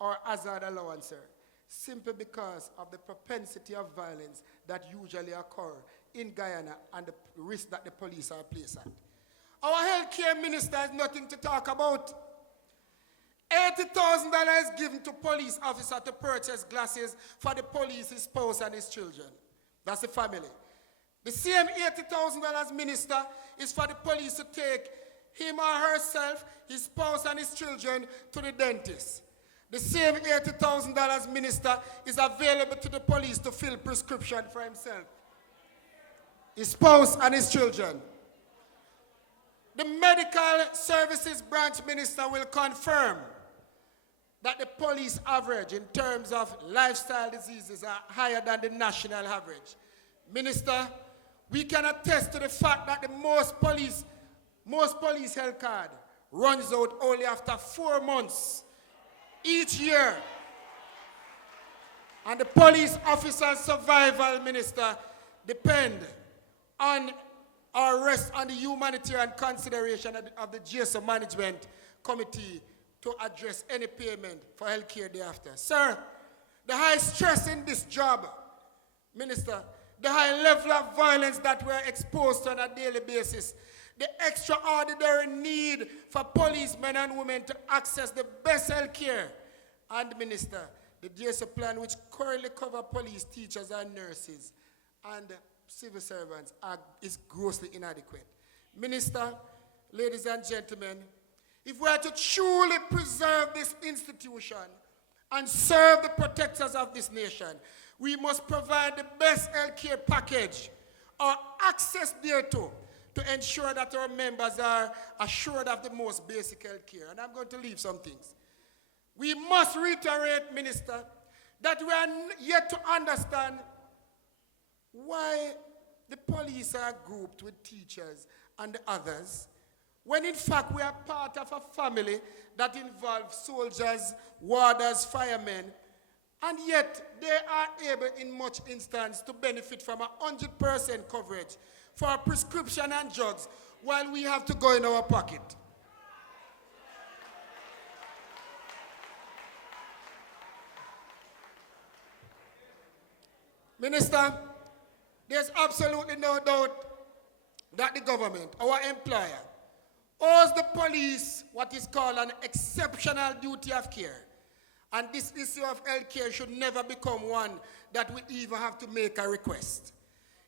or hazard allowance, sir, simply because of the propensity of violence that usually occur in Guyana and the risk that the police are placed at. Our healthcare minister has nothing to talk about. $80,000 is given to police officer to purchase glasses for the police, his spouse, and his children. That's the family. The same $80,000 minister is for the police to take him or herself, his spouse, and his children to the dentist. The same $80,000, minister, is available to the police to fill prescription for himself, his spouse, and his children. The medical services branch minister will confirm that the police average in terms of lifestyle diseases are higher than the national average. Minister, we can attest to the fact that the most police health card runs out only after 4 months each year. And the police officer's survival, minister, depend on or rest on the humanitarian consideration of the GSO Management Committee to address any payment for health care thereafter. Sir, the high stress in this job, minister, the high level of violence that we're exposed to on a daily basis, the extraordinary need for policemen and women to access the best health care, and minister, the GSO plan, which currently covers police, teachers, and nurses, and civil servants, is grossly inadequate. Minister, ladies and gentlemen, if we are to truly preserve this institution and serve the protectors of this nation, we must provide the best health care package or access thereto to ensure that our members are assured of the most basic health care. And I'm going to leave some things. We must reiterate, minister, that we are yet to understand why the police are grouped with teachers and others, when in fact we are part of a family that involves soldiers, warders, firemen, and yet they are able in much instance to benefit from 100% coverage for prescription and drugs while we have to go in our pocket. Minister, there's absolutely no doubt that the government, our employer, owes the police what is called an exceptional duty of care. And this issue of health care should never become one that we even have to make a request.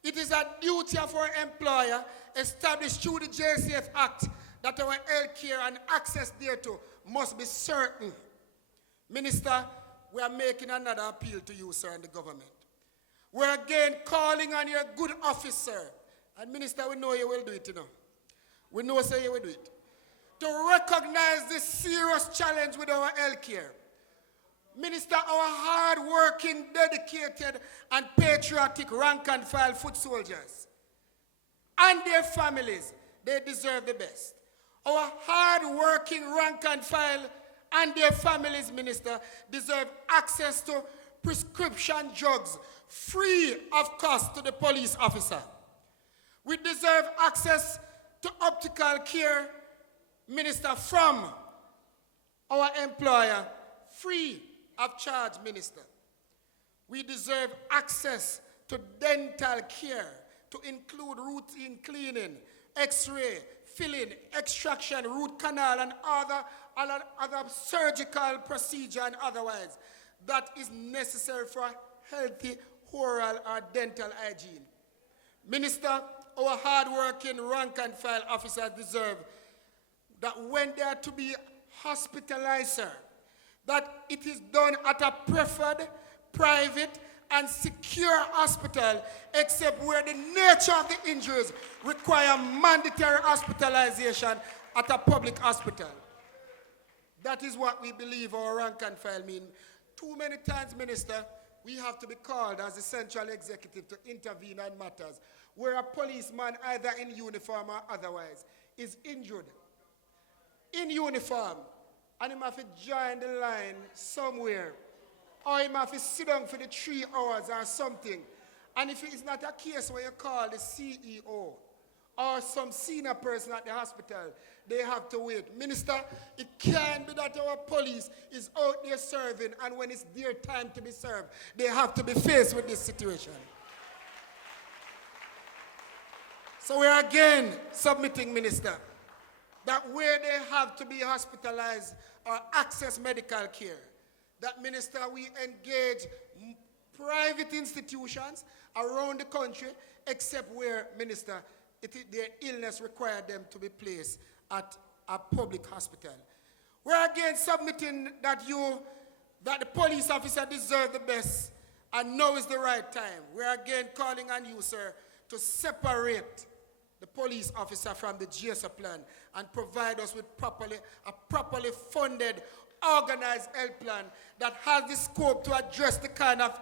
It is a duty of our employer established through the JCF Act that our health care and access thereto must be certain. Minister, we are making another appeal to you, sir, and the government. We're again calling on your good officer. And Minister, we know you will do it, you know. We know, sir, you will do it. To recognize this serious challenge with our health care. Minister, our hard-working, dedicated, and patriotic rank-and-file foot soldiers and their families, they deserve the best. Our hard-working rank-and-file and their families, Minister, deserve access to prescription drugs free of cost to the police officer. We deserve access to optical care, Minister, from our employer, free of charge, Minister. We deserve access to dental care to include routine cleaning, x-ray, filling, extraction, root canal, and other surgical procedure and otherwise that is necessary for healthy oral or dental hygiene. Minister, our hard-working rank-and-file officers deserve that when they are to be hospitalized, sir, that it is done at a preferred, private, and secure hospital, except where the nature of the injuries require mandatory hospitalization at a public hospital. That is what we believe our rank and file mean. Too many times, Minister, we have to be called as the central executive to intervene on matters where a policeman, either in uniform or otherwise, is injured in uniform, and he must join the line somewhere, or he must sit down for the 3 hours or something. And if it is not a case where you call the CEO or some senior person at the hospital, they have to wait. Minister, it can't be that our police is out there serving, and when it's their time to be served, they have to be faced with this situation. So we're again submitting, Minister, that where they have to be hospitalized or access medical care, that, Minister, we engage private institutions around the country, except where, Minister, their illness requires them to be placed at a public hospital. We're again submitting that you that the police officer deserves the best, and now is the right time. We are again calling on you, sir, to separate the police officer from the GSA plan and provide us with a properly funded, organized health plan that has the scope to address the kind of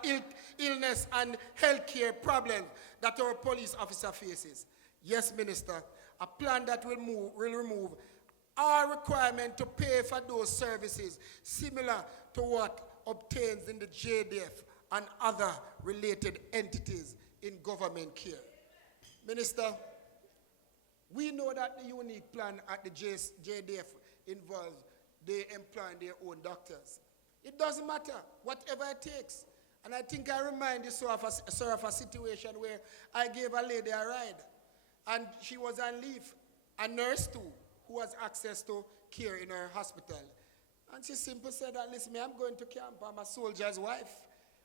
illness and healthcare problems that our police officer faces. Yes, Minister, a plan that will remove our requirement to pay for those services similar to what obtains in the JDF and other related entities in government care. Minister, we know that the unique plan at the JDF involves they employing their own doctors. It doesn't matter, whatever it takes. And I think I remind you, sir, of a situation where I gave a lady a ride, and she was on leave, a nurse too, who has access to care in her hospital. And she simply said that, listen, I'm going to camp, I'm a soldier's wife.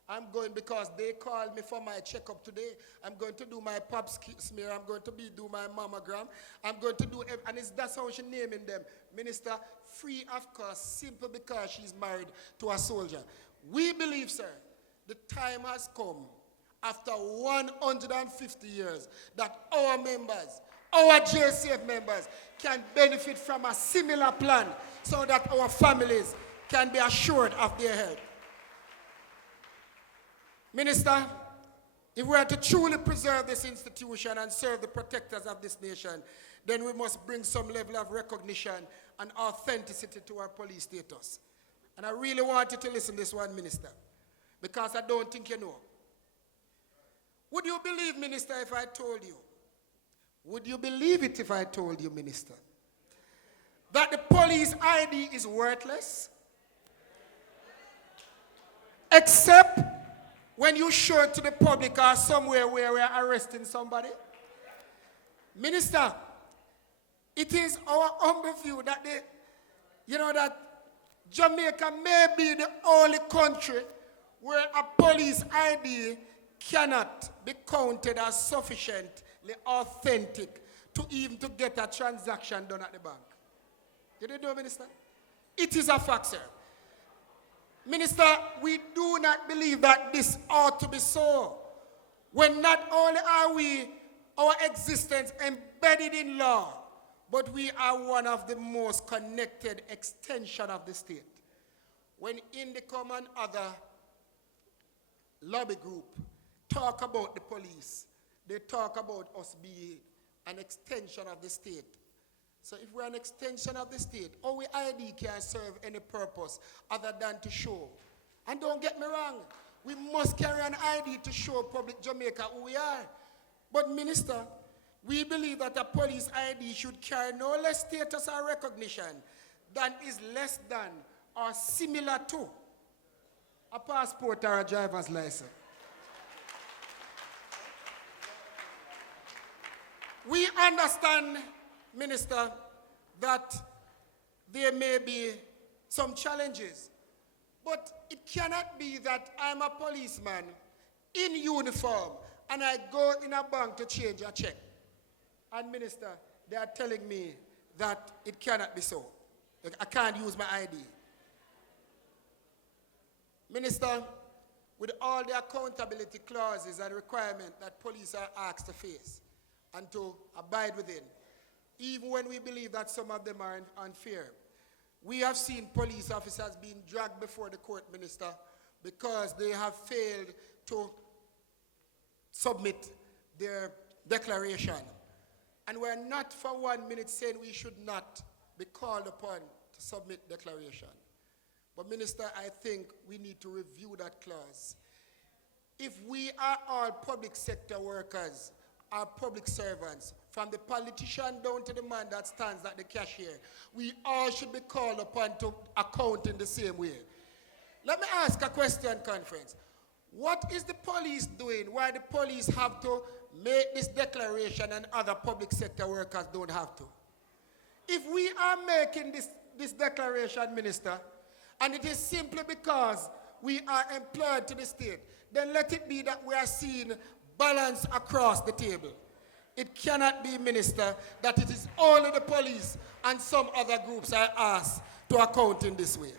I'm going because they called me for my checkup today. I'm going to do my pap smear. I'm going to do my mammogram. I'm going to do, and that's how she's naming them. Minister, free of cost, simply because she's married to a soldier. We believe, sir, the time has come after 150 years that our members, our JCF members, can benefit from a similar plan so that our families can be assured of their health. Minister, if we are to truly preserve this institution and serve the protectors of this nation, then we must bring some level of recognition and authenticity to our police status. And I really want you to listen to this one, Minister, because I don't think you know. Would you believe, Minister, if I told you? Would you believe it if I told you, Minister, that the police ID is worthless? Except when you show it to the public or somewhere where we are arresting somebody? Minister, it is our humble view that that Jamaica may be the only country where a police ID cannot be counted as sufficiently authentic to even to get a transaction done at the bank. You didn't know, Minister? It is a fact, sir. Minister, we do not believe that this ought to be so. When not only are we, our existence embedded in law, but we are one of the most connected extension of the state. When Indicom and other lobby group talk about the police, they talk about us being an extension of the state. So if we're an extension of the state, our ID can serve any purpose other than to show. And don't get me wrong, we must carry an ID to show public Jamaica who we are. But Minister, we believe that a police ID should carry no less status or recognition than is less than or similar to a passport or a driver's license. We understand, Minister, that there may be some challenges, but it cannot be that I'm a policeman in uniform and I go in a bank to change a check. And Minister, they are telling me that it cannot be so. I can't use my ID. Minister, with all the accountability clauses and requirements that police are asked to face and to abide within, even when we believe that some of them are unfair, we have seen police officers being dragged before the court, Minister, because they have failed to submit their declaration. And we're not for 1 minute saying we should not be called upon to submit declaration. But Minister, I think we need to review that clause. If we are all public sector workers, our public servants, from the politician down to the man that stands at the cashier, we all should be called upon to account in the same way. Let me ask a question, conference. What is the police doing? Why the police have to make this declaration and other public sector workers don't have to? If we are making this declaration, Minister, and it is simply because we are employed to the state, then let it be that we are seeing balance across the table. It cannot be, Minister, that it is only the police and some other groups are asked to account in this way.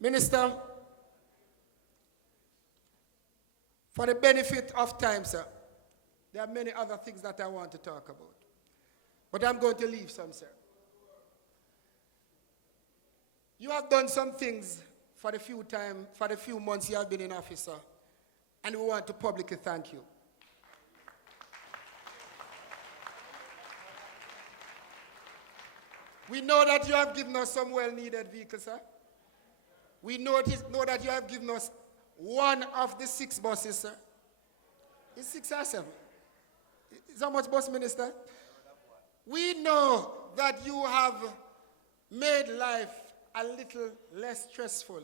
Minister, For the benefit of time, sir, there are many other things that I want to talk about. But I'm going to leave some, sir. You have done some things for the few months you have been in office, sir, and we want to publicly thank you. We know that you have given us some well-needed vehicles, sir. We know that you have given us one of the 6 buses, sir. It's 6 or 7. Is how much bus, Minister? We know that you have made life a little less stressful.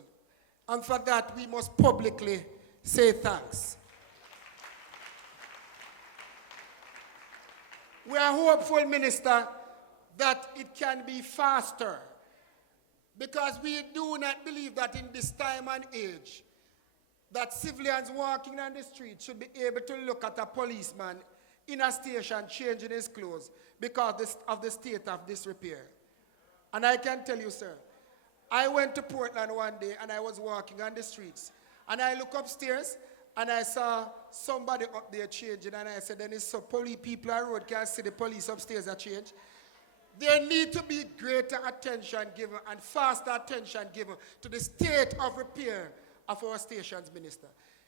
And for that, we must publicly say thanks. We are hopeful, Minister, that it can be faster. Because we do not believe that in this time and age, that civilians walking on the street should be able to look at a policeman in a station changing his clothes because of the state of disrepair. And I can tell you, sir, I went to Portland one day and I was walking on the streets. And I look upstairs and I saw somebody up there changing. And I said, then it's so police people on the road can't see the police upstairs that change. There need to be greater attention given and faster attention given to the state of repair of our stations, Minister.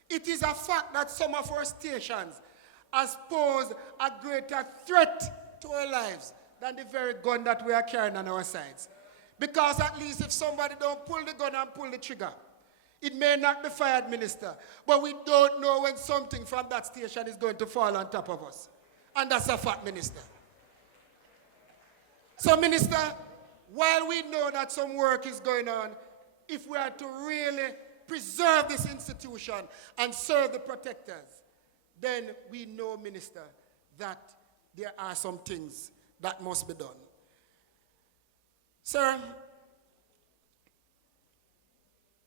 It is a fact that some of our stations has posed a greater threat to our lives than the very gun that we are carrying on our sides. Because at least if somebody don't pull the gun and pull the trigger, it may not be fired, Minister, but we don't know when something from that station is going to fall on top of us. And that's a fact, Minister. So, Minister, while we know that some work is going on, if we are to really preserve this institution and serve the protectors, then we know, Minister, that there are some things that must be done. Sir,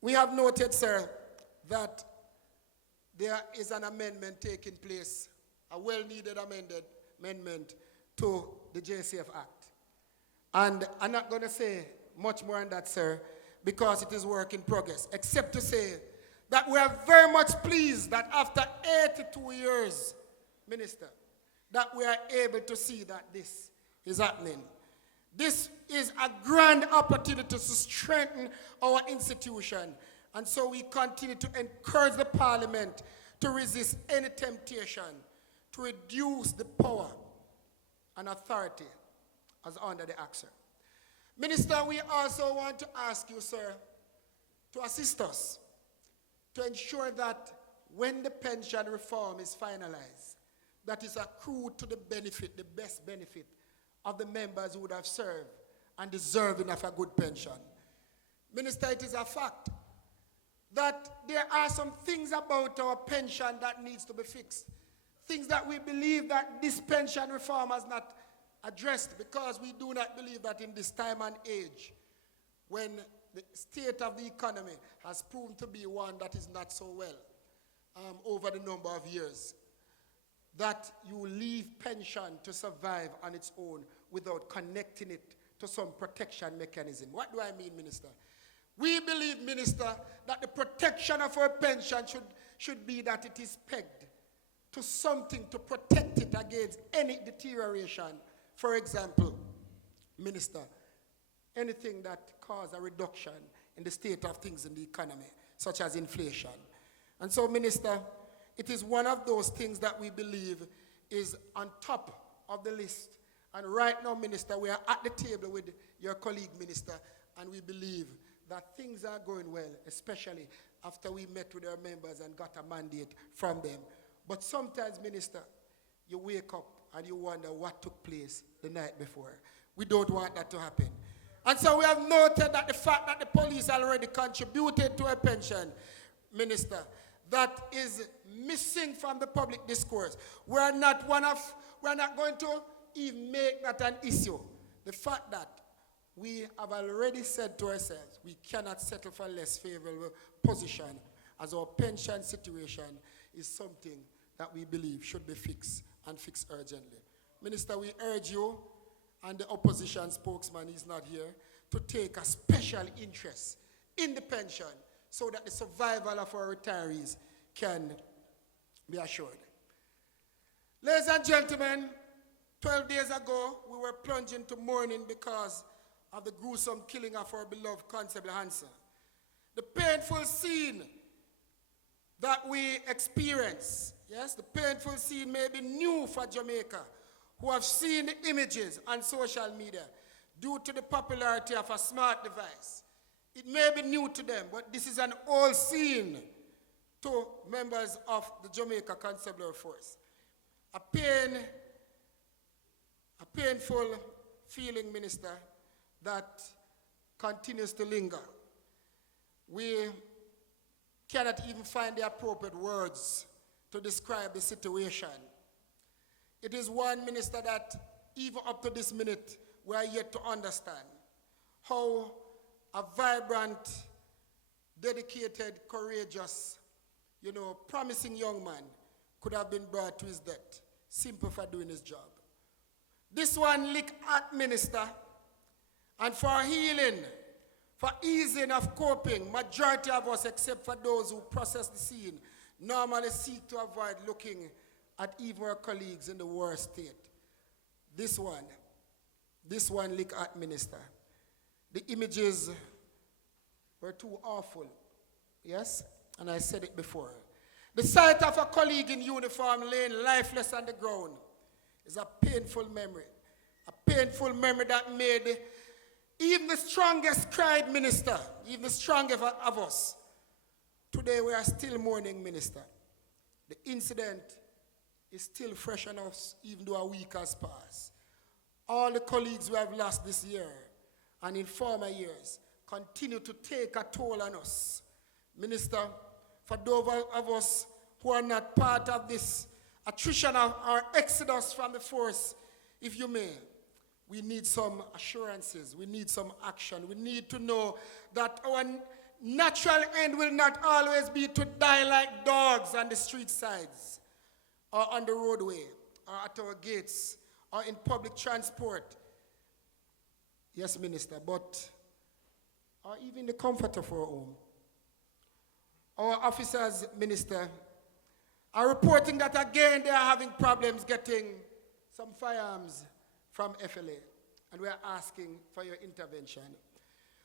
we have noted, sir, that there is an amendment taking place, a well-needed amendment to the JCF Act. And I'm not going to say much more on that, sir, because it is work in progress, except to say that we are very much pleased that after 82 years, Minister, that we are able to see that this is happening. This is a grand opportunity to strengthen our institution. And so we continue to encourage the Parliament to resist any temptation to reduce the power and authority as under the Act, sir. Minister, we also want to ask you, sir, to assist us to ensure that when the pension reform is finalized, that is accrued to the benefit, the best benefit of the members who would have served and deserving of a good pension. Minister, it is a fact that there are some things about our pension that needs to be fixed. Things that we believe that this pension reform has not addressed, because we do not believe that in this time and age, when the state of the economy has proven to be one that is not so well over the number of years, that you leave pension to survive on its own without connecting it to some protection mechanism. What do I mean, Minister? We believe, Minister, that the protection of our pension should be that it is pegged to something to protect it against any deterioration. For example, Minister, anything that causes a reduction in the state of things in the economy, such as inflation. And so, Minister, it is one of those things that we believe is on top of the list. And right now, Minister, we are at the table with your colleague, Minister, and we believe that things are going well, especially after we met with our members and got a mandate from them. But sometimes, Minister, you wake up and you wonder what took place the night before. We don't want that to happen. And so we have noted that the fact that the police already contributed to a pension, Minister, that is missing from the public discourse. We're not going to even make that an issue. The fact that we have already said to ourselves, we cannot settle for less favorable position, as our pension situation is something that we believe should be fixed and fixed urgently. Minister, we urge you, and the opposition spokesman is not here, to take a special interest in the pension so that the survival of our retirees can Be assured. Ladies and gentlemen, 12 days ago, we were plunged into mourning because of the gruesome killing of our beloved Constable Hansen. The painful scene that we experience, yes, the painful scene may be new for Jamaica, who have seen the images on social media due to the popularity of a smart device. It may be new to them, but this is an old scene to members of the Jamaica Constabulary Force. A painful feeling, Minister, that continues to linger. We cannot even find the appropriate words to describe the situation. It is one, Minister, that even up to this minute, we are yet to understand how a vibrant, dedicated, courageous, promising young man could have been brought to his death simply for doing his job. This one look at, Minister, and for healing, for easing of coping, majority of us, except for those who process the scene, normally seek to avoid looking at even our colleagues in the worst state. This one look at, Minister. The images were too awful, yes? And I said it before. The sight of a colleague in uniform laying lifeless on the ground is a painful memory. A painful memory that made even the strongest cried, Minister, even the strongest of us. Today we are still mourning, Minister. The incident is still fresh on us, even though a week has passed. All the colleagues we have lost this year and in former years continue to take a toll on us. Minister, for those of us who are not part of this attrition or exodus from the force, if you may, we need some assurances, we need some action. We need to know that our natural end will not always be to die like dogs on the street sides, or on the roadway, or at our gates, or in public transport. Yes, Minister, but or even the comfort of our home. Our officers, Minister, are reporting that again they are having problems getting some firearms from FLA, and we are asking for your intervention.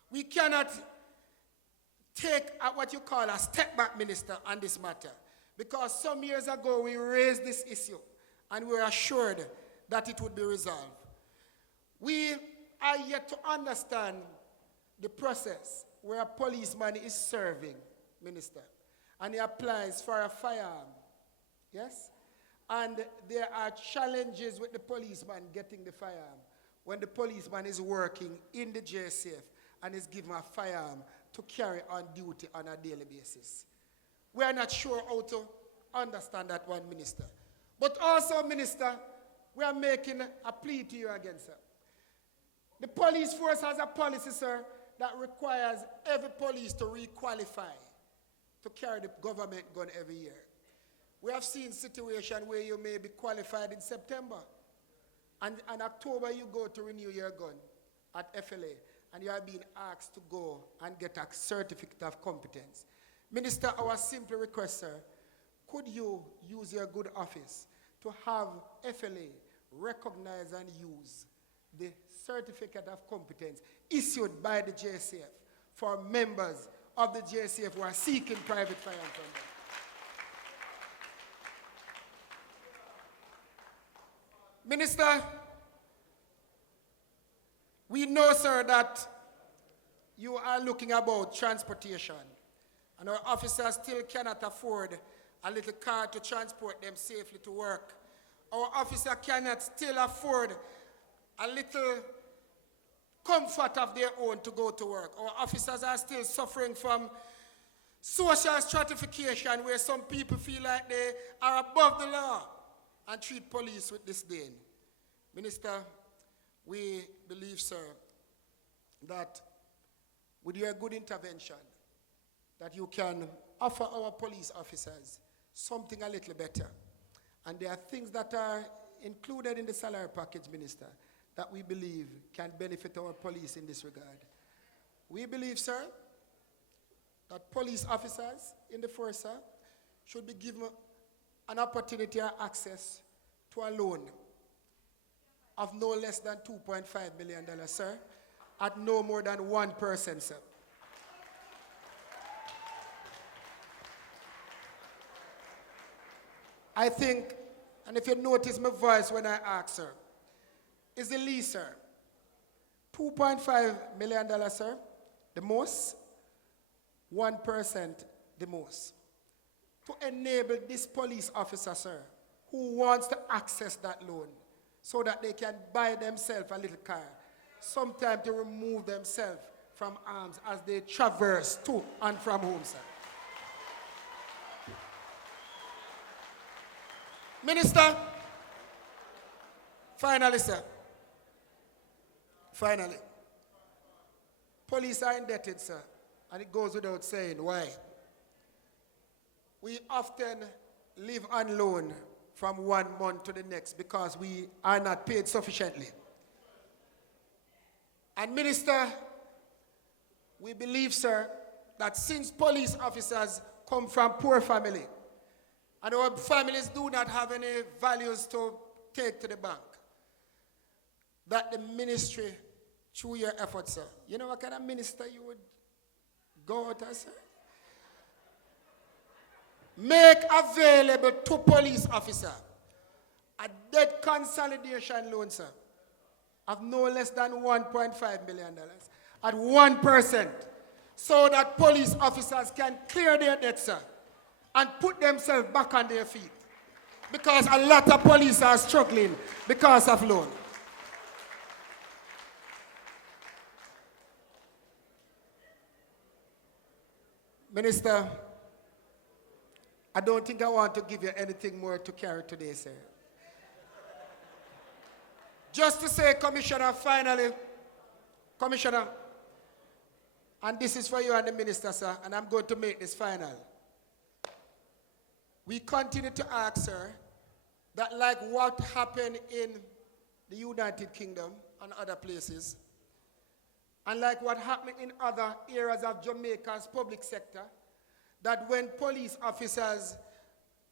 We cannot take what you call a step back, Minister, on this matter, because some years ago we raised this issue and we were assured that it would be resolved. We are yet to understand the process where a policeman is serving, Minister, and he applies for a firearm, yes? And there are challenges with the policeman getting the firearm when the policeman is working in the JSF and is given a firearm to carry on duty on a daily basis. We are not sure how to understand that one, Minister. But also, Minister, we are making a plea to you again, sir. The police force has a policy, sir, that requires every police to re-qualify to carry the government gun every year. We have seen situations where you may be qualified in September, and in October you go to renew your gun at FLA, and you are being asked to go and get a certificate of competence. Minister, our simple request, sir, could you use your good office to have FLA recognize and use the certificate of competence issued by the JSF for members of the JSF who are seeking private firearm from them? Minister, we know, sir, that you are looking about transportation, and our officers still cannot afford a little car to transport them safely to work. Our officer cannot still afford a little comfort of their own to go to work. Our officers are still suffering from social stratification where some people feel like they are above the law and treat police with disdain. Minister, we believe, sir, that with your good intervention, that you can offer our police officers something a little better. And there are things that are included in the salary package, Minister, that we believe can benefit our police in this regard. We believe, sir, that police officers in the force, sir, should be given an opportunity or access to a loan of no less than $2.5 million, sir, at no more than 1%, sir. I think, and if you notice my voice when I ask, sir, is the least, sir. $2.5 million, sir, the most, 1% the most. To enable this police officer, sir, who wants to access that loan so that they can buy themselves a little car, sometime to remove themselves from arms as they traverse to and from home, sir. Minister, finally, sir, finally, police are indebted, sir, and it goes without saying why. We often live on loan from 1 month to the next because we are not paid sufficiently. And Minister, we believe, sir, that since police officers come from poor family, and our families do not have any values to take to the bank, that the ministry, through your efforts, sir, you know what kind of minister you would go out as, sir? Make available to police officer a debt consolidation loan, sir, of no less than $1.5 million at 1%, so that police officers can clear their debt, sir, and put themselves back on their feet. Because a lot of police are struggling because of loan. Minister, I don't think I want to give you anything more to carry today, sir. Just to say, Commissioner, finally, Commissioner, and this is for you and the minister, sir, and I'm going to make this final. We continue to ask, sir, that like what happened in the United Kingdom and other places, and like what happened in other areas of Jamaica's public sector, that when police officers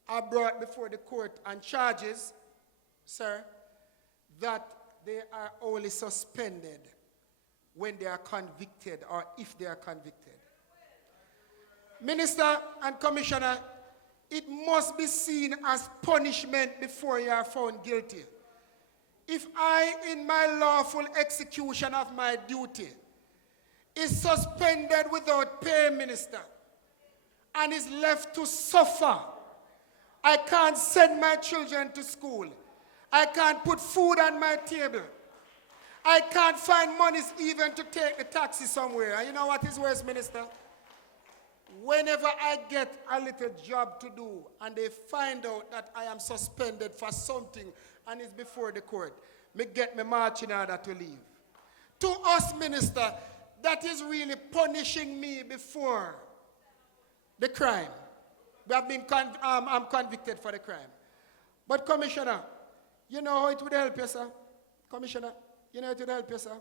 are brought before the court on charges, sir, that they are only suspended when they are convicted or if they are convicted. Minister and Commissioner, it must be seen as punishment before you are found guilty. If I, in my lawful execution of my duty, is suspended without pay, Minister, and is left to suffer, I can't send my children to school. I can't put food on my table. I can't find monies even to take a taxi somewhere. And you know what is worse, Minister? Whenever I get a little job to do and they find out that I am suspended for something and it's before the court, me get me marching order to leave. To us, Minister, that is really punishing me before the crime. We have been I'm convicted for the crime. But Commissioner, you know how it would help you, sir? Commissioner, you know how it would help you, sir?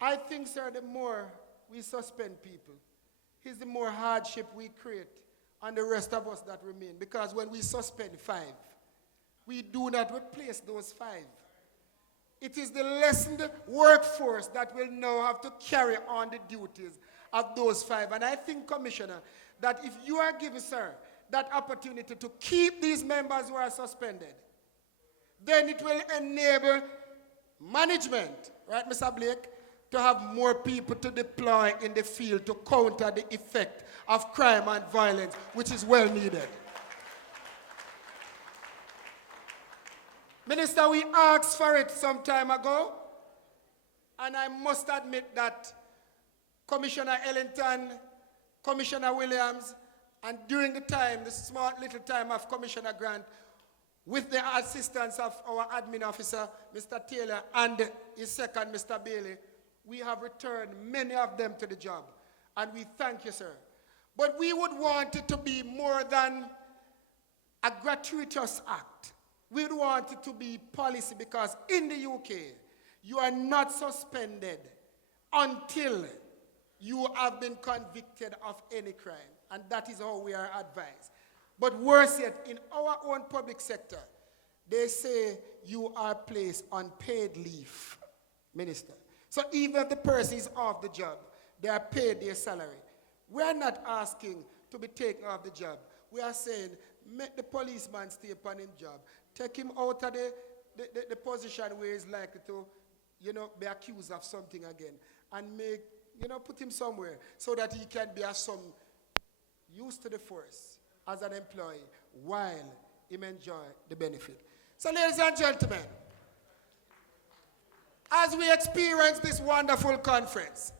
I think, sir, the more we suspend people, is the more hardship we create on the rest of us that remain. Because when we suspend 5, we do not replace those 5. It is the lessened workforce that will now have to carry on the duties of those 5. And I think, Commissioner, that if you are given, sir, that opportunity to keep these members who are suspended, then it will enable management, right, Mr. Blake, to have more people to deploy in the field to counter the effect of crime and violence, which is well needed. Minister, we asked for it some time ago, and I must admit that Commissioner Ellington, Commissioner Williams, and during the time, the small little time of Commissioner Grant, with the assistance of our admin officer, Mr. Taylor, and his second, Mr. Bailey, we have returned many of them to the job. And we thank you, sir. But we would want it to be more than a gratuitous act. We would want it to be policy, because in the UK, you are not suspended until you have been convicted of any crime. And that is how we are advised. But worse yet, in our own public sector, they say you are placed on paid leave, minister. So even if the person is off the job, they are paid their salary. We are not asking to be taken off the job. We are saying, make the policeman stay upon his job. Take him out of the position where he's likely to, be accused of something again. And put him somewhere so that he can be of some use to the force as an employee while he enjoy the benefit. So ladies and gentlemen, as we experience this wonderful conference,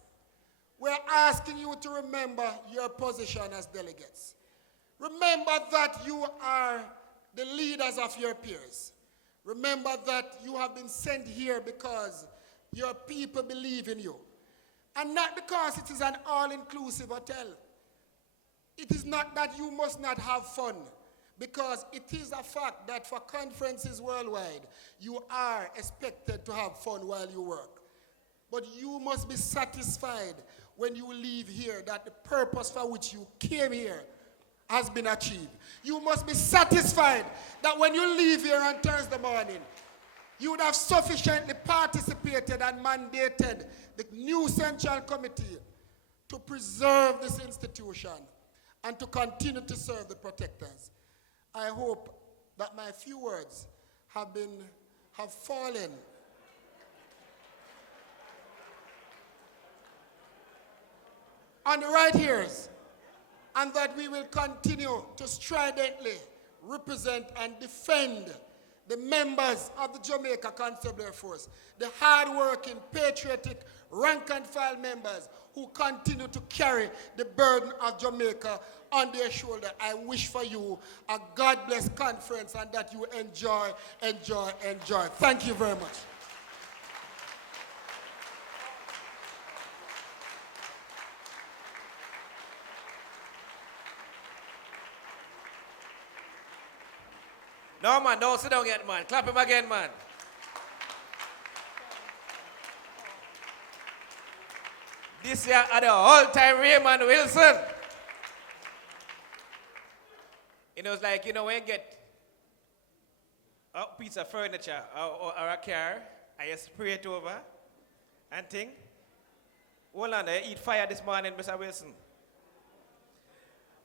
we're asking you to remember your position as delegates. Remember that you are the leaders of your peers. Remember that you have been sent here because your people believe in you. And not because it is an all-inclusive hotel. It is not that you must not have fun, because it is a fact that for conferences worldwide, you are expected to have fun while you work. But you must be satisfied when you leave here that the purpose for which you came here has been achieved. You must be satisfied that when you leave here on Thursday morning, you would have sufficiently participated and mandated the new Central Committee to preserve this institution and to continue to serve the protectors. I hope that my few words have fallen on the right ears, and that we will continue to stridently represent and defend the members of the Jamaica Constabulary Force, the hard-working, patriotic, rank-and-file members who continue to carry the burden of Jamaica on their shoulder. I wish for you a God-blessed conference and that you enjoy. Thank you very much. No, man, don't sit down yet, man. Clap him again, man. This year at the all-time Raymond Wilson. It's like, when you get a piece of furniture or a car, and you spray it over and thing. Hold on, I eat fire this morning, Mr. Wilson.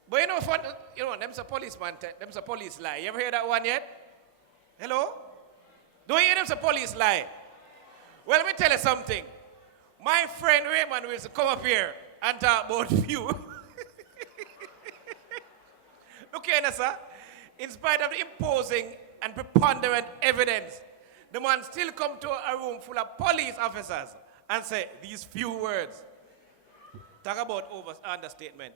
But them's a policeman, them's a police lie. You ever hear that one yet? Hello? Don't you hear them's a police lie? Well, let me tell you something. My friend Raymond Wilson come up here and talk about you. Look here, sir. In spite of the imposing and preponderant evidence, the man still come to a room full of police officers and say these few words. Talk about understatement.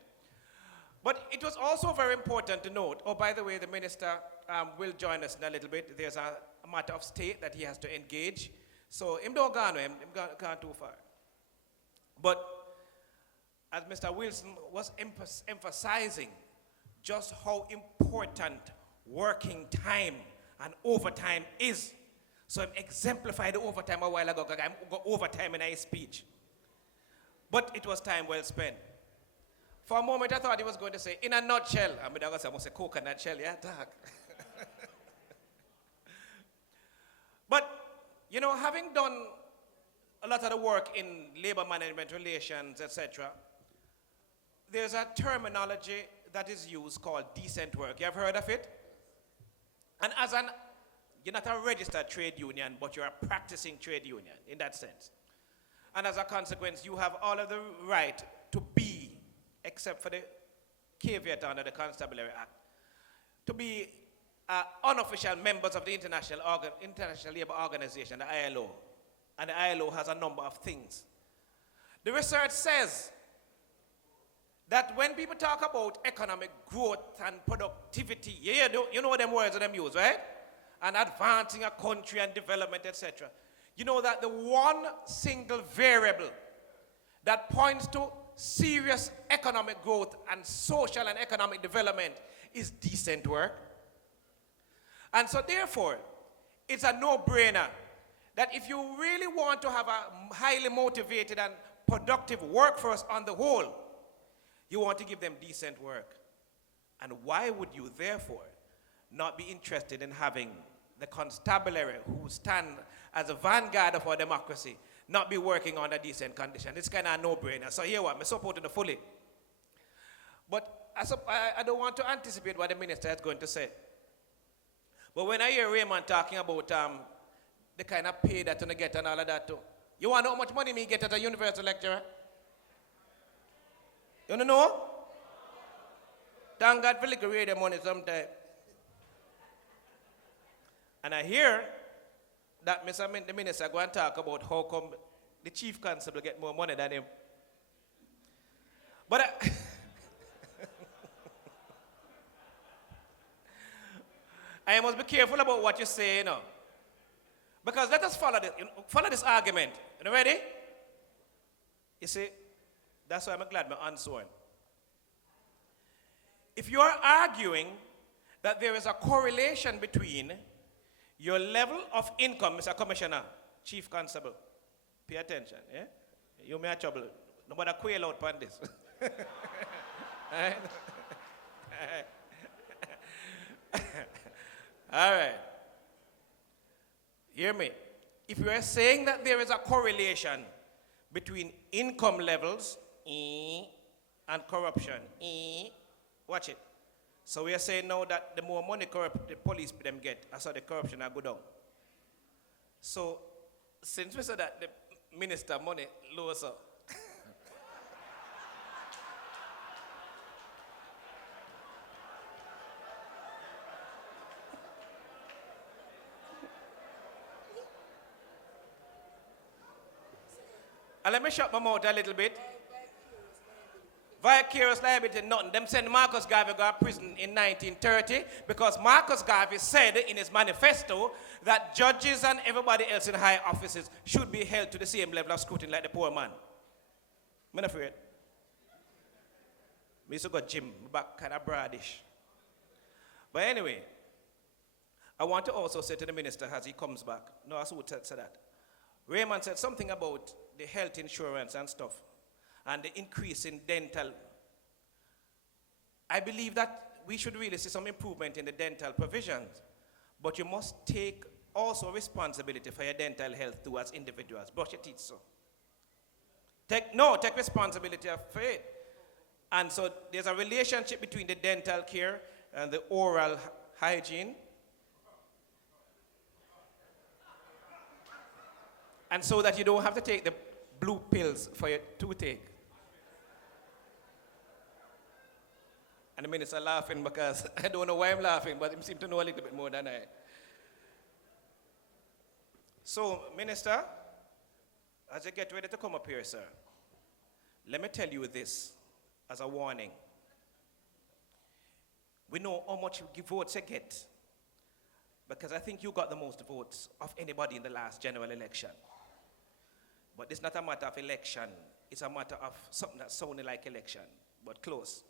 But it was also very important to note, by the way, the minister will join us in a little bit. There's a matter of state that he has to engage. So him don't go too far. But as Mr. Wilson was emphasizing just how important working time and overtime is. So he exemplified the overtime a while ago, because I got overtime in his speech. But it was time well spent. For a moment, I thought he was going to say, in a nutshell. I mean, I was going to say, coconut shell, yeah, dog. But, having done a lot of the work in labor management relations, etc., there's a terminology that is used called decent work. You have heard of it? And you're not a registered trade union, but you're a practicing trade union in that sense. And as a consequence, you have all of the right to be, except for the caveat under the Constabulary Act, to be unofficial members of the International Labour Organization, the ILO. And the ILO has a number of things. The research says that when people talk about economic growth and productivity, you know them words that them use, right? And advancing a country and development, etc. You know that the one single variable that points to serious economic growth and social and economic development is decent work. And so therefore, it's a no-brainer that if you really want to have a highly motivated and productive workforce on the whole, you want to give them decent work. And why would you, therefore, not be interested in having the constabulary who stand as a vanguard of our democracy not be working under decent conditions? It's kind of a no-brainer. So here what, I support it fully. But I don't want to anticipate what the minister is going to say. But when I hear Raymond talking about the kind of pay that you get and all of that too, you want to know how much money me get as a university lecturer? You want to know? Thank God for little radio money sometimes. And I hear that the minister going to talk about how come the chief constable get more money than him. But I must be careful about what you say, you know. Because let us follow this argument. You ready? You see, that's why I'm glad I'm answering. If you are arguing that there is a correlation between your level of income, Mr. Commissioner, Chief Constable, pay attention, yeah? You may have trouble. Nobody quail out on this. All right. Hear me. If you are saying that there is a correlation between income levels and corruption, watch it. So we are saying now that the more money the police them get, that's how the corruption will go down. So since we said that the minister money low, so and let me shut my mouth a little bit. Vicarious liability, nothing. Them send Marcus Garvey to prison in 1930 because Marcus Garvey said in his manifesto that judges and everybody else in high offices should be held to the same level of scrutiny like the poor man. I'm not afraid. I used to go gym, back kind of bradish. But anyway, I want to also say to the minister as he comes back, no, I would say that. Raymond said something about the health insurance and stuff, and the increase in dental. I believe that we should really see some improvement in the dental provisions, but you must take also responsibility for your dental health too as individuals. Brush your teeth, so. Take responsibility for it. And so there's a relationship between the dental care and the oral hygiene. And so that you don't have to take the blue pills for your toothache. And the minister laughing because I don't know why I'm laughing, but he seems to know a little bit more than I. So, Minister, as you get ready to come up here, sir, let me tell you this as a warning. We know how much votes you get because I think you got the most votes of anybody in the last general election. But it's not a matter of election. It's a matter of something that sounded like election, but close.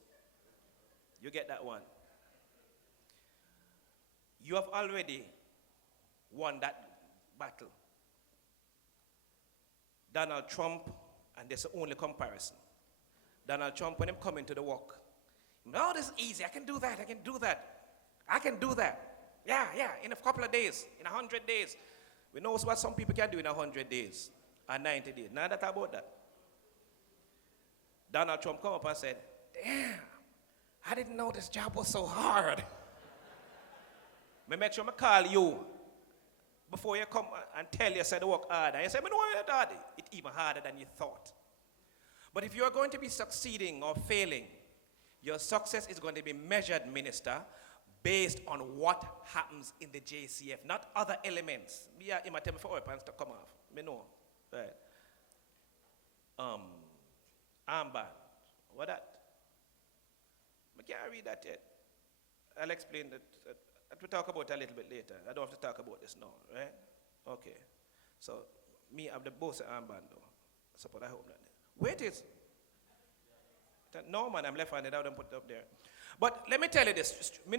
You get that one. You have already won that battle. Donald Trump, and there's the only comparison. Donald Trump, when him coming to the work, no, this is easy. I can do that. Yeah, in a couple of days, in 100 days. We know what some people can do in 100 days. And 90 days. Now that about that. Donald Trump come up and said, damn, I didn't know this job was so hard. Me make sure I call you before you come and tell you said the work hard. And you say, I know it's hard. It's even harder than you thought. But if you're going to be succeeding or failing, your success is going to be measured, Minister, based on what happens in the JCF, not other elements. Yeah, he might tell me for oil pants to come off. Me know. Right. Armband. What that? I can't read that yet. I'll explain that. We'll talk about it a little bit later. I don't have to talk about this now, right? Okay. So, me have the boss armband though. Suppose I hope not. Where it is? No, man, I'm left-handed. I don't put it up there. But let me tell you this, Minister.